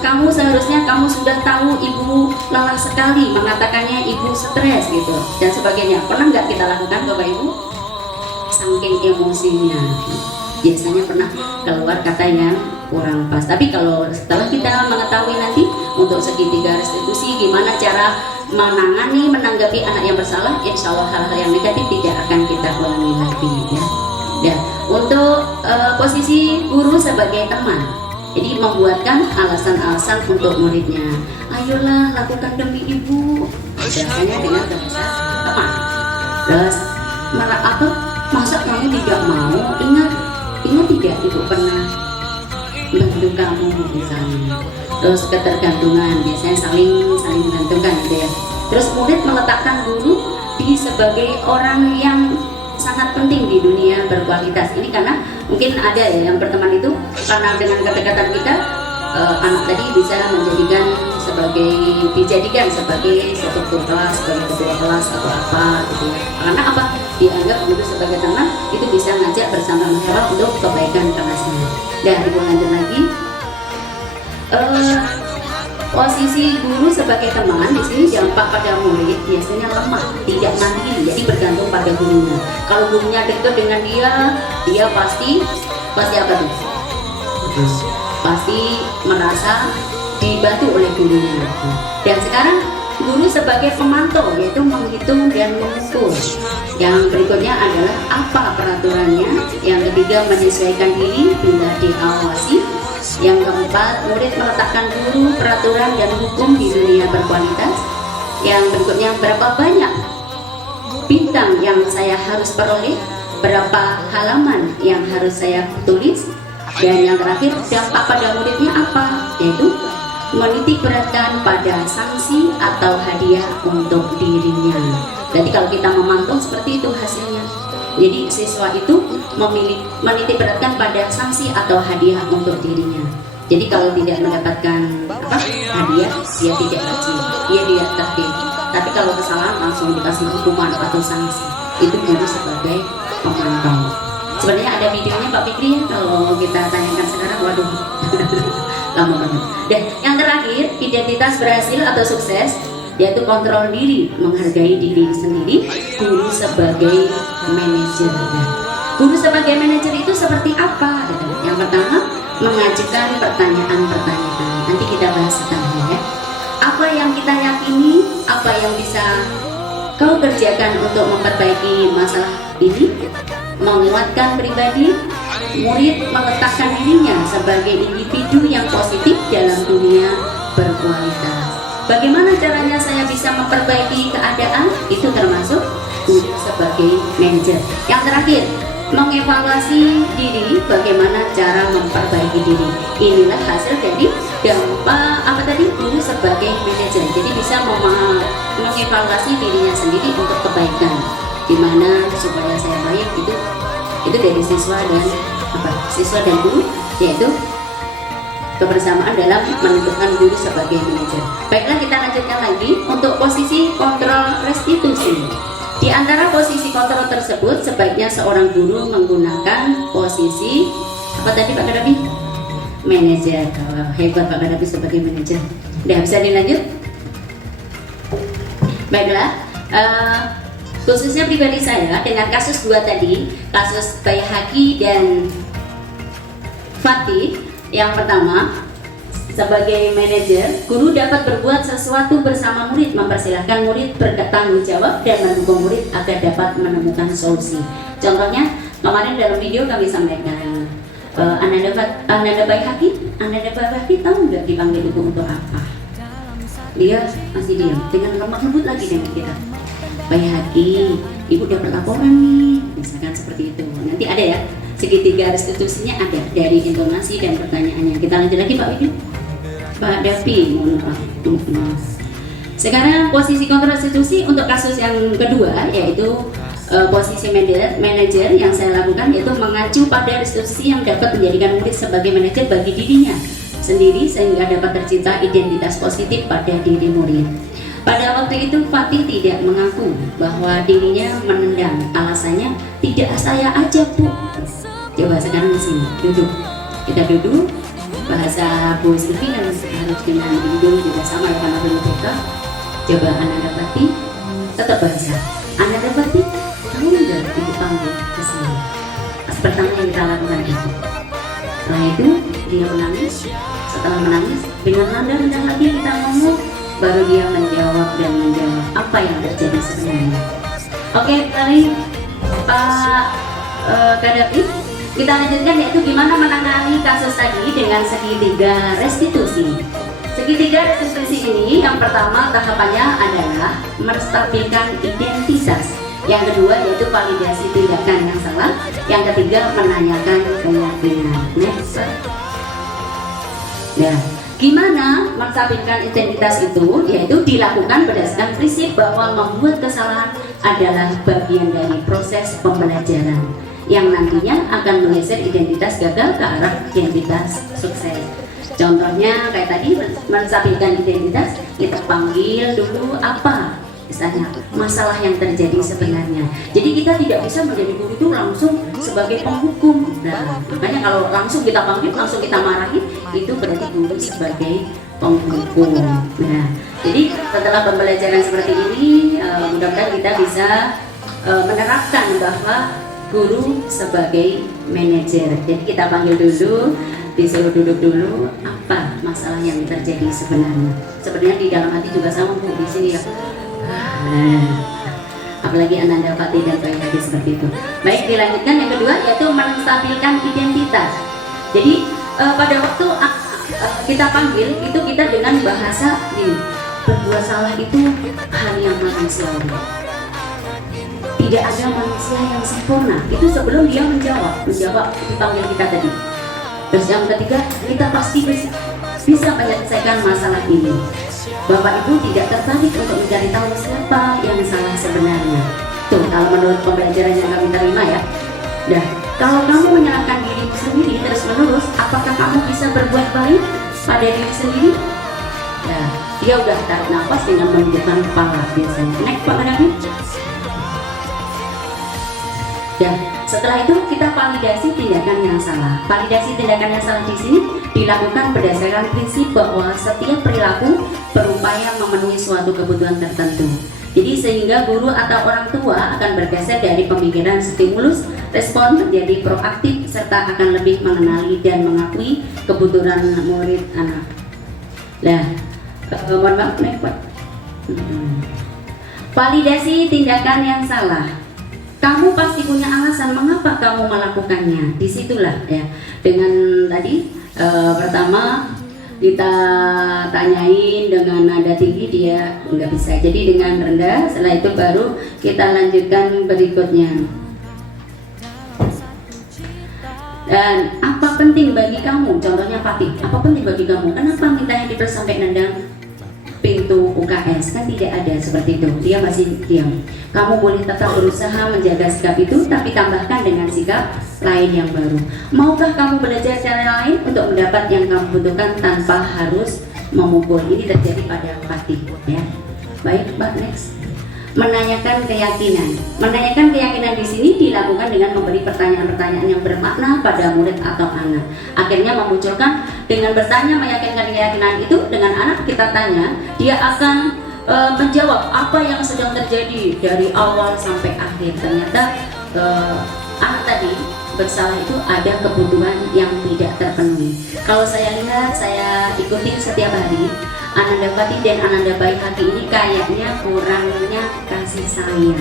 kamu seharusnya kamu sudah tahu ibu lelah sekali, mengatakannya ibu stres gitu dan sebagainya. Pernah nggak kita lakukan Bapak Ibu? Saking emosinya, biasanya pernah keluar kata yang kurang pas. Tapi kalau setelah kita mengetahui nanti untuk segitiga restitusi, gimana cara menanggapi anak yang bersalah, insya Allah hal-hal yang negatif tidak akan kita ulangi lagi ya. Dan untuk posisi guru sebagai teman, jadi membuatkan alasan-alasan untuk muridnya. Ayolah lakukan demi ibu. Biasanya dengan bahasa teman. Terus masa kamu tidak mau? Ingat tidak ibu pernah bantu kamu misalnya. Terus ketergantungan, biasanya saling menggantungkan gitu ya. Terus murid meletakkan guru sebagai orang yang sangat penting di dunia berkualitas. Ini karena mungkin ada ya yang berteman itu karena dengan kedekatan kita, anak tadi bisa dijadikan sebagai struktur kelas, sebagai ketua kelas atau apa gitu ya. Karena apa? Dianggap guru sebagai teman itu bisa ngajak bersama-sama untuk kebaikan kelasnya. Dan ibu lanjut lagi. Posisi guru sebagai teman di sini dampak pada murid biasanya lemah, tidak mandiri, jadi bergantung pada gurunya. Kalau gurunya dekat dengan dia pasti apa tuh? Pasti merasa dibantu oleh gurunya. Dan sekarang guru sebagai pemantau, yaitu menghitung dan mengukur. Yang berikutnya adalah apa peraturannya. Yang ketiga, menyesuaikan diri bila diawasi. Yang keempat, murid meletakkan guru, peraturan dan hukum di dunia berkualitas. Yang berikutnya, berapa banyak bintang yang saya harus peroleh, berapa halaman yang harus saya tulis. Dan yang terakhir, dampak pada muridnya apa, yaitu menitik beratkan pada sanksi atau hadiah untuk dirinya. Jadi kalau kita memantau seperti itu hasilnya. Jadi siswa itu menitik beratkan pada sanksi atau hadiah untuk dirinya. Jadi kalau tidak mendapatkan hadiah, dia tidak rajin, dia tidak tertib. Tapi kalau kesalahan langsung dikasih hukuman atau sanksi. Itu guru sebagai pemantau. Sebenarnya ada videonya Pak Fikri ya, kalau kita tanyakan sekarang, waduh lama banget. Dan yang terakhir, identitas berhasil atau sukses, yaitu kontrol diri, menghargai diri sendiri. Guru sebagai manajer. Guru sebagai manajer itu seperti apa? Yang pertama, mengajukan pertanyaan-pertanyaan. Nanti kita bahas sekarang ya. Apa yang kita yakini, apa yang bisa kau kerjakan untuk memperbaiki masalah ini? Menguatkan pribadi, murid meletakkan dirinya sebagai individu yang positif dalam dunia berkualitas. Bagaimana caranya saya bisa memperbaiki keadaan? Itu termasuk guru sebagai manajer. Yang terakhir, mengevaluasi diri, bagaimana cara memperbaiki diri. Inilah hasil dari dampak apa tadi, guru sebagai manajer. Jadi bisa mengevaluasi dirinya sendiri untuk kebaikan. Gimana supaya saya baik, itu dari siswa dan guru, yaitu kebersamaan dalam menentukan guru sebagai manajer. Baiklah, kita lanjutkan lagi untuk posisi kontrol restitusi. Di antara posisi kontrol tersebut, sebaiknya seorang guru menggunakan posisi apa tadi Pak Kadapi? Manajer. Hebat Pak Kadapi sebagai manajer. Udah bisa dilanjut? Baiklah. Khususnya pribadi saya dengan kasus 2 tadi, kasus Baihaqi dan Fatih. Yang pertama, sebagai manajer, guru dapat berbuat sesuatu bersama murid, mempersilahkan murid bertanggung jawab dan mendukung murid agar dapat menemukan solusi. Contohnya, kemarin dalam video kami sampaikan, Ananda Baihaqi tahu nggak dipanggil ibu untuk apa? Dia masih diam, dengan lemah lembut lagi dengan kita. Baihaqi, ibu dapat laporan nih, misalkan seperti itu. Nanti ada ya, segitiga restitusinya ada dari intonasi dan pertanyaannya. Kita lanjut lagi Pak Widi, Pak Davi, mohon maaf. Sekarang posisi kontrol restitusi untuk kasus yang kedua, yaitu posisi manajer yang saya lakukan, yaitu mengacu pada restitusi yang dapat menjadikan murid sebagai manajer bagi dirinya sendiri sehingga dapat tercipta identitas positif pada diri murid. Pada waktu itu Fatih tidak mengaku bahwa dirinya menendang. Alasannya, tidak saya aja Bu. Coba sekarang di sini duduk. Kita duduk. Bahasa Bu Silvi harus dengan hidung juga sama ya karena belum kita. Coba Ananda Fatih tetap bahasa. Ananda Fatih, kamu enggak ibu panggil ke sini. Pertama yang kita lakukan itu. Setelah itu dia menangis. Setelah menangis dengan nada rendah hati kita ngomong. Baru dia menjawab apa yang terjadi sebenarnya. Oke, kali Pak Kadapi, kita lanjutkan yaitu gimana menangani kasus tadi dengan segitiga restitusi. Segitiga restitusi ini yang pertama tahapannya adalah menstabilkan identitas. Yang kedua yaitu validasi tindakan yang salah. Yang ketiga menanyakan keyakinan. Next. Ya. Gimana menstabilkan identitas itu? Yaitu dilakukan berdasarkan prinsip bahwa membuat kesalahan adalah bagian dari proses pembelajaran yang nantinya akan menggeser identitas gagal ke arah identitas sukses. Contohnya kayak tadi, menstabilkan identitas, kita panggil dulu apa misalnya masalah yang terjadi sebenarnya. Jadi kita tidak bisa menjadi guru itu langsung sebagai penghukum. Nah, makanya kalau langsung kita panggil, langsung kita marahin, itu berarti guru sebagai penghukum. Nah, jadi setelah pembelajaran seperti ini, mudah-mudahan kita bisa menerapkan bahwa guru sebagai manajer. Jadi kita panggil dulu, disuruh duduk dulu, apa masalah yang terjadi sebenarnya. Sebenarnya di dalam hati juga sama Bu, di sini ya. Apalagi Ananda Fatih dan Bayi Hadi seperti itu. Baik, dilanjutkan yang kedua yaitu menstabilkan identitas. Jadi pada waktu kita panggil itu kita dengan bahasa gini, berbuat salah itu hal yang manusiawi. Tidak ada manusia yang sempurna. Itu sebelum dia menjawab dipanggil kita tadi. Terus yang ketiga, kita pasti bisa menyelesaikan masalah ini. Bapak Ibu tidak tertarik untuk mencari tahu siapa yang salah sebenarnya. Tuh, kalau menurut pembelajaran yang kami terima ya. Nah, kalau kamu menyalahkan dirimu sendiri terus menerus, apakah kamu bisa berbuat baik pada diri sendiri? Nah, dia udah tarik nafas dengan menundukkan kepala biasanya. Next Pak Hanafi. Dan setelah itu kita validasi tindakan yang salah. Validasi tindakan yang salah di sini dilakukan berdasarkan prinsip bahwa setiap perilaku berupaya memenuhi suatu kebutuhan tertentu. Jadi sehingga guru atau orang tua akan bergeser dari pemikiran stimulus respon menjadi proaktif serta akan lebih mengenali dan mengakui kebutuhan murid anak. Nah, mohon maaf, Pak. Validasi tindakan yang salah. Kamu pasti punya alasan mengapa kamu melakukannya. Disitulah ya. Dengan tadi pertama kita tanyain dengan nada tinggi, dia nggak bisa. Jadi dengan rendah. Setelah itu baru kita lanjutkan berikutnya. Dan apa penting bagi kamu? Contohnya Fatih. Apa penting bagi kamu? Kenapa mintanya diberi sampai nendang pintu UKS? Kan tidak ada seperti itu. Dia masih diam. Kamu boleh tetap berusaha menjaga sikap itu, tapi tambahkan dengan sikap lain yang baru. Maukah kamu belajar cara lain untuk mendapat yang kamu butuhkan tanpa harus memukul? Ini terjadi pada Fatih ya. Baik, Pak, next. Menanyakan keyakinan. Menanyakan keyakinan di sini dilakukan dengan memberi pertanyaan-pertanyaan yang bermakna pada murid atau anak. Akhirnya memunculkan dengan bertanya meyakinkan keyakinan itu, dengan anak kita tanya, dia akan menjawab apa yang sedang terjadi dari awal sampai akhir. Ternyata anak tadi bersalah itu ada kebutuhan yang tidak terpenuhi. Kalau saya lihat, saya ikutin setiap hari, Ananda Fatih dan Ananda Bayi Hati ini kayaknya kurangnya kasih sayang.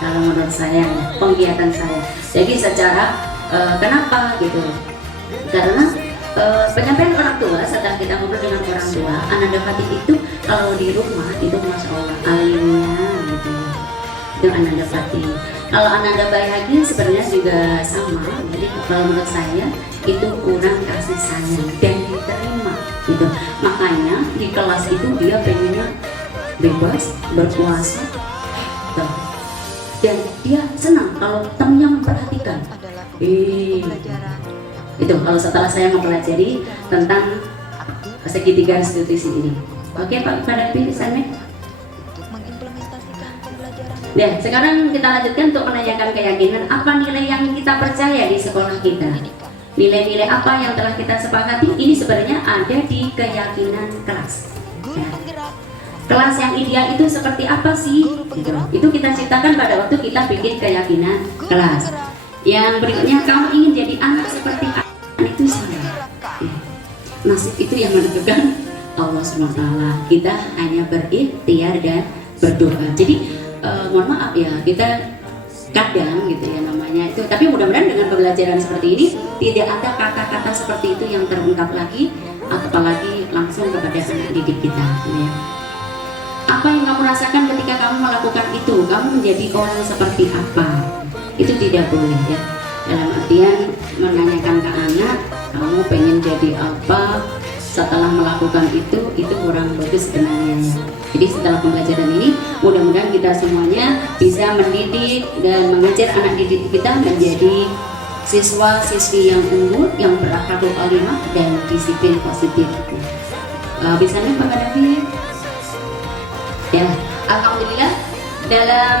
Kalau menurut saya, penglihatan saya. Jadi secara kenapa gitu? Karena penyampaian orang tua, setelah kita ngobrol dengan orang tua, Ananda Fatih itu kalau di rumah itu Masya Allah alimnya gitu. Itu Ananda Fatih. Kalau Ananda Bayi Hati sebenarnya juga sama. Jadi kalau menurut saya itu kurang kasih sayang dan diterima gitu. Makanya di kelas itu dia pengennya bebas, berkuasa gitu. Dan dia senang kalau temennya memperhatikan. Itu kalau setelah saya mempelajari tentang segitiga restitusi ini. Oke Pak Hanafi, Sanet. Nah, sekarang kita lanjutkan untuk menanyakan keyakinan. Apa nilai yang kita percaya di sekolah kita? Nilai-nilai apa yang telah kita sepakati? Ini sebenarnya ada di keyakinan kelas. Nah, kelas yang ideal itu seperti apa sih? Gitu. Itu kita ciptakan pada waktu kita bikin keyakinan kelas. Yang berikutnya, kamu ingin jadi anak seperti anak itu sama. Nasib itu yang menentukan Allah SWT. Kita hanya berikhtiar dan berdoa. Jadi mohon maaf ya, kita kadang gitu ya namanya itu. Tapi mudah-mudahan dengan pembelajaran seperti ini tidak ada kata-kata seperti itu yang terungkap lagi, apalagi langsung kepada anak didik kita. Ya. Apa yang kamu rasakan ketika kamu melakukan itu? Kamu menjadi orang seperti apa? Itu tidak boleh ya. Dalam artian menanyakan ke anak, kamu pengen jadi apa setelah melakukan itu kurang bagus sebenarnya. Jadi setelah pembelajaran ini, mudah-mudahan kita semuanya bisa mendidik dan mengajar anak didik kita menjadi siswa-siswi yang unggul, yang berakhlakul karimah dan disiplin positif. Bisa nih Pak Hanafi? Ya, alhamdulillah dalam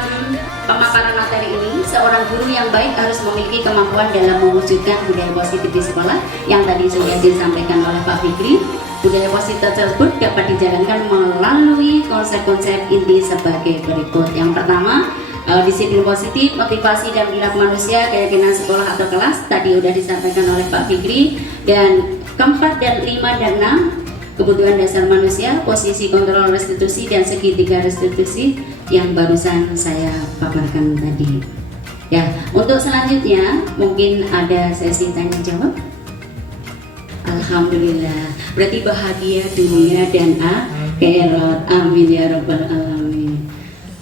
pemaparan materi ini, seorang guru yang baik harus memiliki kemampuan dalam mewujudkan budaya positif di sekolah yang tadi sudah disampaikan oleh Pak Fikri. Budaya positif tersebut dapat dijalankan melalui konsep-konsep inti sebagai berikut. Yang pertama, Disiplin positif, motivasi dan perilaku manusia, keyakinan sekolah atau kelas tadi udah disampaikan oleh Pak Fikri. Dan keempat dan 5 dan 6 kebutuhan dasar manusia, posisi kontrol restitusi dan segitiga restitusi yang barusan saya paparkan tadi. Ya, untuk selanjutnya mungkin ada sesi tanya jawab. Alhamdulillah, berarti bahagia dunia dan akhirat. Amin ya rabbal alamin.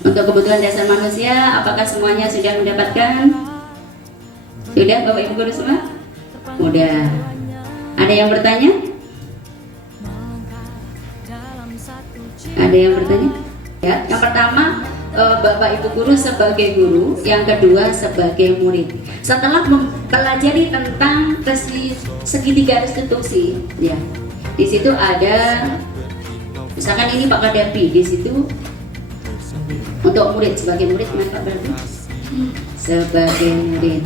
Untuk kebutuhan dasar manusia, apakah semuanya sudah mendapatkan? Sudah Bapak Ibu Guru semua? Sudah. Ada yang bertanya? Ada yang bertanya? Ya, yang pertama Bapak Ibu Guru sebagai guru, yang kedua sebagai murid. Setelah mempelajari tentang segitiga restitusi, ya, di situ ada, misalkan ini Pak Kadapi, di situ untuk murid, sebagai murid, Pak Kadapi, sebagai murid,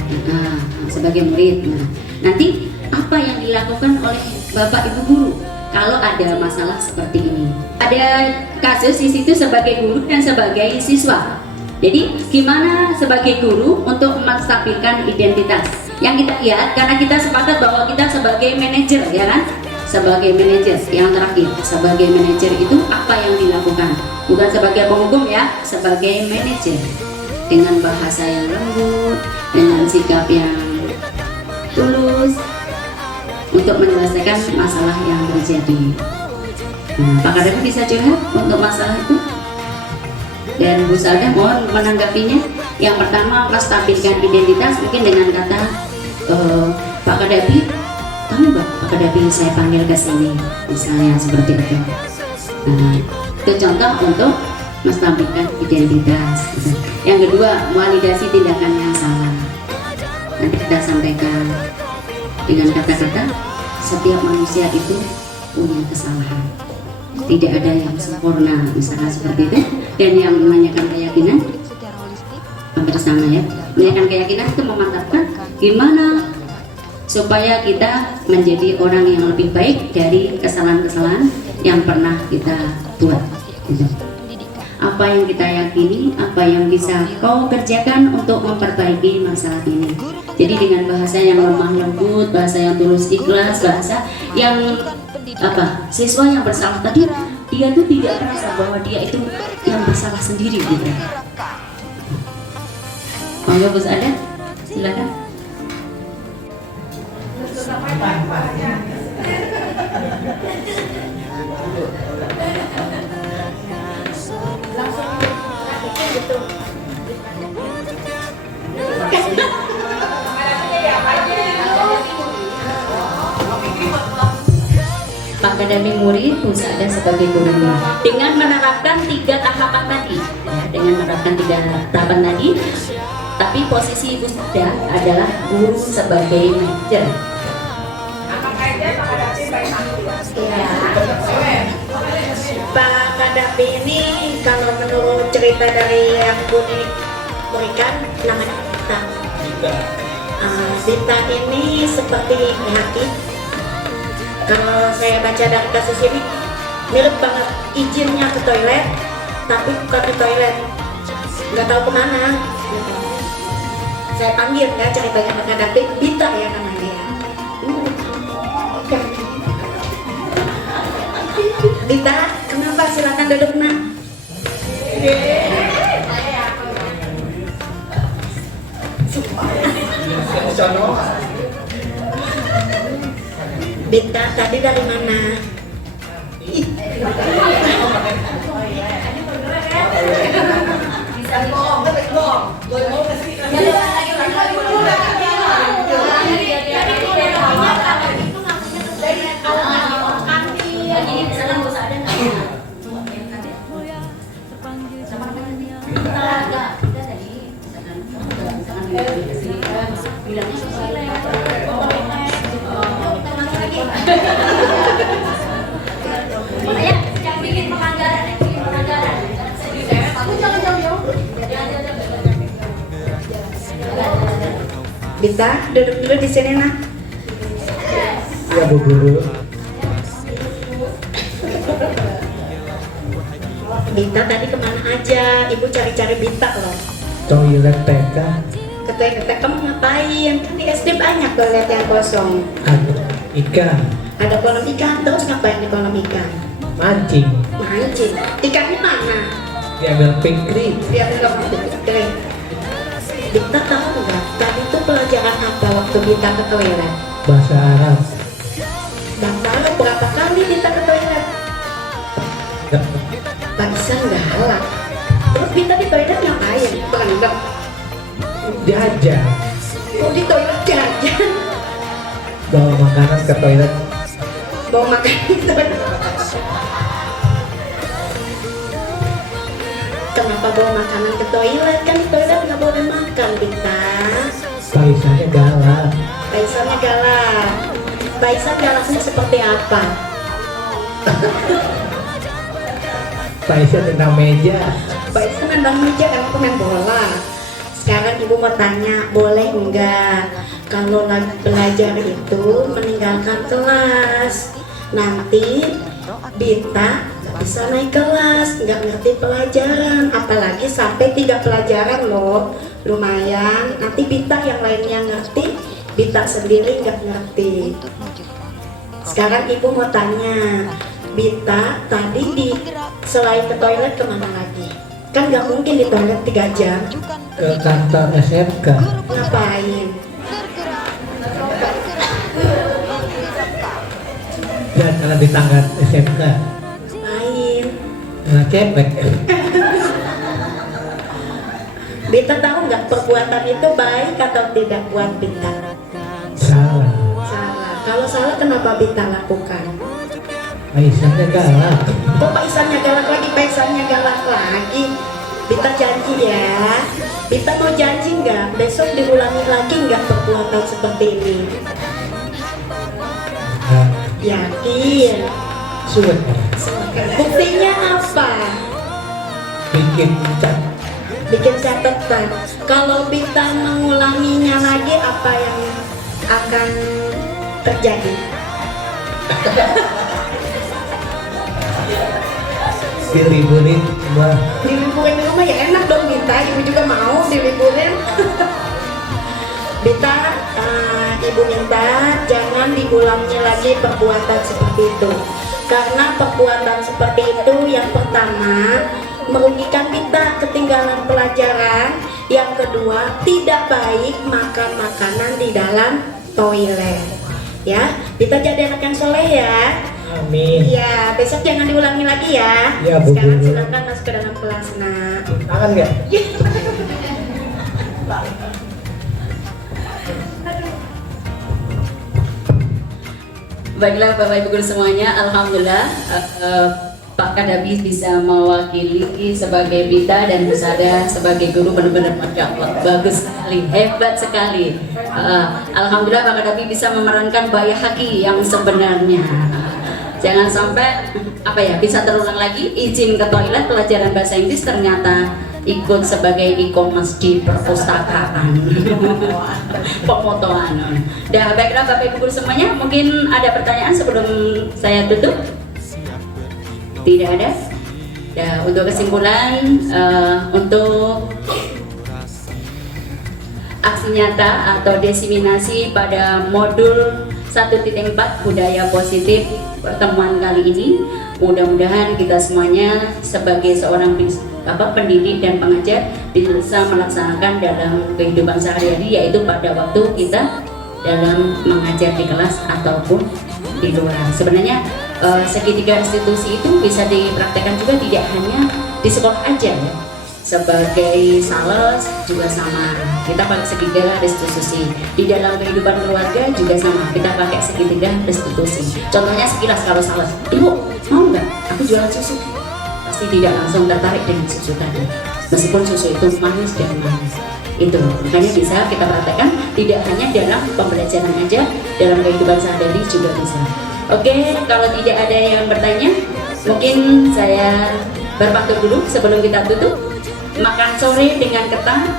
sebagai murid. Nah, nanti apa yang dilakukan oleh Bapak Ibu Guru kalau ada masalah seperti ini? Ada kasus di situ sebagai guru dan sebagai siswa. Jadi gimana sebagai guru untuk menstabilkan identitas? Yang kita lihat, karena kita sepakat bahwa kita sebagai manajer, ya kan? Sebagai manajer, yang terakhir, sebagai manajer itu apa yang dilakukan? Bukan sebagai penghukum ya, sebagai manajer, dengan bahasa yang lembut, dengan sikap yang tulus untuk menyelesaikan masalah yang terjadi. Pak Kadapi bisa curhat untuk masalah itu? Dan Bu Salda mohon menanggapinya. Yang pertama, menstabilkan identitas mungkin dengan kata Pak Kadapi, kamu nggak Pak Kadapi saya panggil ke sini, misalnya seperti itu. Itu contoh untuk menstabilkan identitas. Yang kedua, validasi tindakan yang salah. Nanti kita sampaikan dengan kata-kata, setiap manusia itu punya kesalahan, tidak ada yang sempurna, misalnya seperti itu. Dan yang menanyakan keyakinan hampir sama ya, menanyakan keyakinan itu memantapkan gimana supaya kita menjadi orang yang lebih baik dari kesalahan-kesalahan yang pernah kita buat gitu. Apa yang kita yakini, apa yang bisa kau kerjakan untuk memperbaiki masalah ini. Jadi dengan bahasa yang lemah lembut, bahasa yang tulus ikhlas, bahasa yang siswa yang bersalah tadi, dia tuh tidak merasa bahwa dia itu yang bersalah sendiri gitu. Monggo Gus Ada, silakan. Pak Kadapi murid, Bu Salda sebagai gurunya, dengan menerapkan 3 tahapan tadi, dengan menerapkan 3 tahapan tadi. Tapi posisi Bu Salda adalah guru sebagai manajer. Pak Kadapi ini kalau menurut cerita dari yang Buni berikan, namanya Bita ini seperti hati. Kalau saya baca dari kasus ini mirip banget, izinnya ke toilet tapi bukan di toilet, nggak tahu kemana gitu. Saya panggil ya ceritanya Pak Kadapi, Bita ya namanya ya. Bita, kenapa? Silakan duduk nak. Bita, tadi dari mana? Bita, duduk dulu di sini nak. Ya Bu Guru. Bita tadi kemana aja? Ibu cari-cari Bita loh. Toilet TK Ke toilet kamu ngapain? Kan di SD banyak toilet yang kosong. ada ikan, Ada kolam ikan, terus ngapain di kolam ikan? mancing, Mancing. Ikannya mana? diambil piknik, Dia bilang kering. Kita tahu nggak? Tadi itu pelajaran apa waktu kita ke toilet? bahasa Arab. Dan tahu berapa kali kita ke toilet? Nggak, Barisan galak. Terus kita di toilet ngapain? Berendam. diajar Kok di toilet jajan? bawa makanan ke toilet. Bawa makan di toilet. Kenapa bawa makanan ke toilet? Kan di toilet nggak boleh makan, Bita. Barisannya galak. Baisannya galak. Baisan galaknya seperti apa? Barisan tentang meja. Baisan nendang meja karena pemain bola. Sekarang ibu mau tanya, boleh enggak kalau lagi belajar itu meninggalkan kelas? Nanti Bita bisa naik kelas, nggak ngerti pelajaran, apalagi sampai 3 pelajaran loh, lumayan. Nanti Bita yang lainnya ngerti, Bita sendiri nggak ngerti. Sekarang ibu mau tanya, Bita tadi selain ke toilet kemana lagi? Kan nggak mungkin di toilet 3 jam. Ke kantor SMK. Ngapain? Jalan di tangga SMK. Ngapain? Cepek. Bita tahu nggak perbuatan itu baik atau tidak buat Bita? Salah. Salah. Kalau salah kenapa Bita lakukan? Barisannya galak. Kok Pak Isannya galak lagi? Pak Isannya galak lagi. Bita janji ya. Bita mau janji nggak? Besok diulangi lagi nggak perbuatan seperti ini? Nah, Yakin? sulit. Buktinya apa? Bikin catatan. Kalau Bita mengulanginya lagi, apa yang akan terjadi? Diliburin semua. Diliburin di rumah ya enak dong Bita, ibu juga mau diliburin. Bita, ibu minta jangan diulangi lagi perbuatan seperti itu. Karena perbuatan seperti itu yang pertama merugikan Bita, ketinggalan pelajaran. Yang kedua, tidak baik makan makanan di dalam toilet. Ya, Bita jadi anak yang soleh ya. Amin. Iya, besok jangan diulangi lagi ya. Ya, Bu Sekarang Guru. silakan masuk ke dalam kelas, nak. Tangan nggak? Baiklah Bapak Ibu Guru semuanya, Alhamdulillah Pak Kadabi bisa mewakili sebagai Bita dan Musada sebagai guru, benar-benar Masya Allah, bagus sekali, hebat sekali. Alhamdulillah Pak Kadabi bisa memerankan Bayahaki yang sebenarnya. Jangan sampai bisa terulang lagi, izin ke toilet pelajaran bahasa Inggris ternyata ikut sebagai e-commerce di perpustakaan. Pemotoan. Dah, baiklah Bapak Ibu Guru semuanya, mungkin ada pertanyaan sebelum saya tutup? Tidak ada. Dah, untuk kesimpulan, untuk aksi nyata atau diseminasi pada modul 1.4 budaya positif pertemuan kali ini, mudah-mudahan kita semuanya sebagai seorang pendidik dan pengajar bisa melaksanakan dalam kehidupan sehari-hari, yaitu pada waktu kita dalam mengajar di kelas ataupun di luar. Sebenarnya segitiga restitusi itu bisa dipraktekkan juga tidak hanya di sekolah aja ya. Sebagai sales juga sama, kita pakai segitiga restitusi. Di dalam kehidupan keluarga juga sama, kita pakai segitiga restitusi. Contohnya sekilas, kalau sales, ibu mau nggak aku jualan susu? Pasti tidak langsung tertarik dengan susu tadi, meskipun susu itu manis dan manis. Itu makanya bisa kita praktekkan tidak hanya dalam pembelajaran aja, dalam kehidupan sehari-hari juga bisa. Oke, kalau tidak ada yang bertanya, mungkin saya berpantun dulu sebelum kita tutup. Makan sore dengan ketan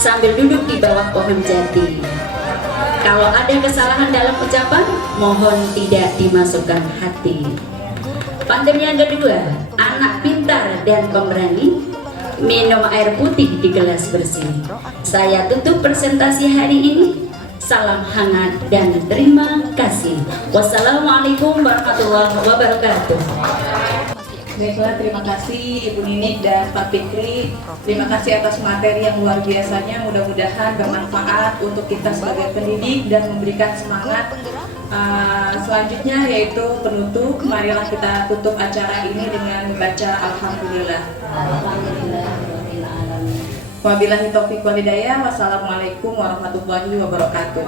sambil duduk di bawah pohon jati. Kalau ada kesalahan dalam ucapan, mohon tidak dimasukkan hati. Pantun yang kedua, anak pintar dan pemberani minum air putih di gelas bersih. Saya tutup presentasi hari ini. Salam hangat dan terima kasih. Wassalamualaikum warahmatullahi wabarakatuh. Baiklah, terima kasih Ibu Ninik dan Pak Fikri. Terima kasih atas materi yang luar biasanya. Mudah-mudahan bermanfaat untuk kita sebagai pendidik dan memberikan semangat. Selanjutnya yaitu penutup. Marilah kita tutup acara ini dengan membaca Alhamdulillah. Wabillahi taufiq wal hidayah. Wassalamualaikum warahmatullahi wabarakatuh.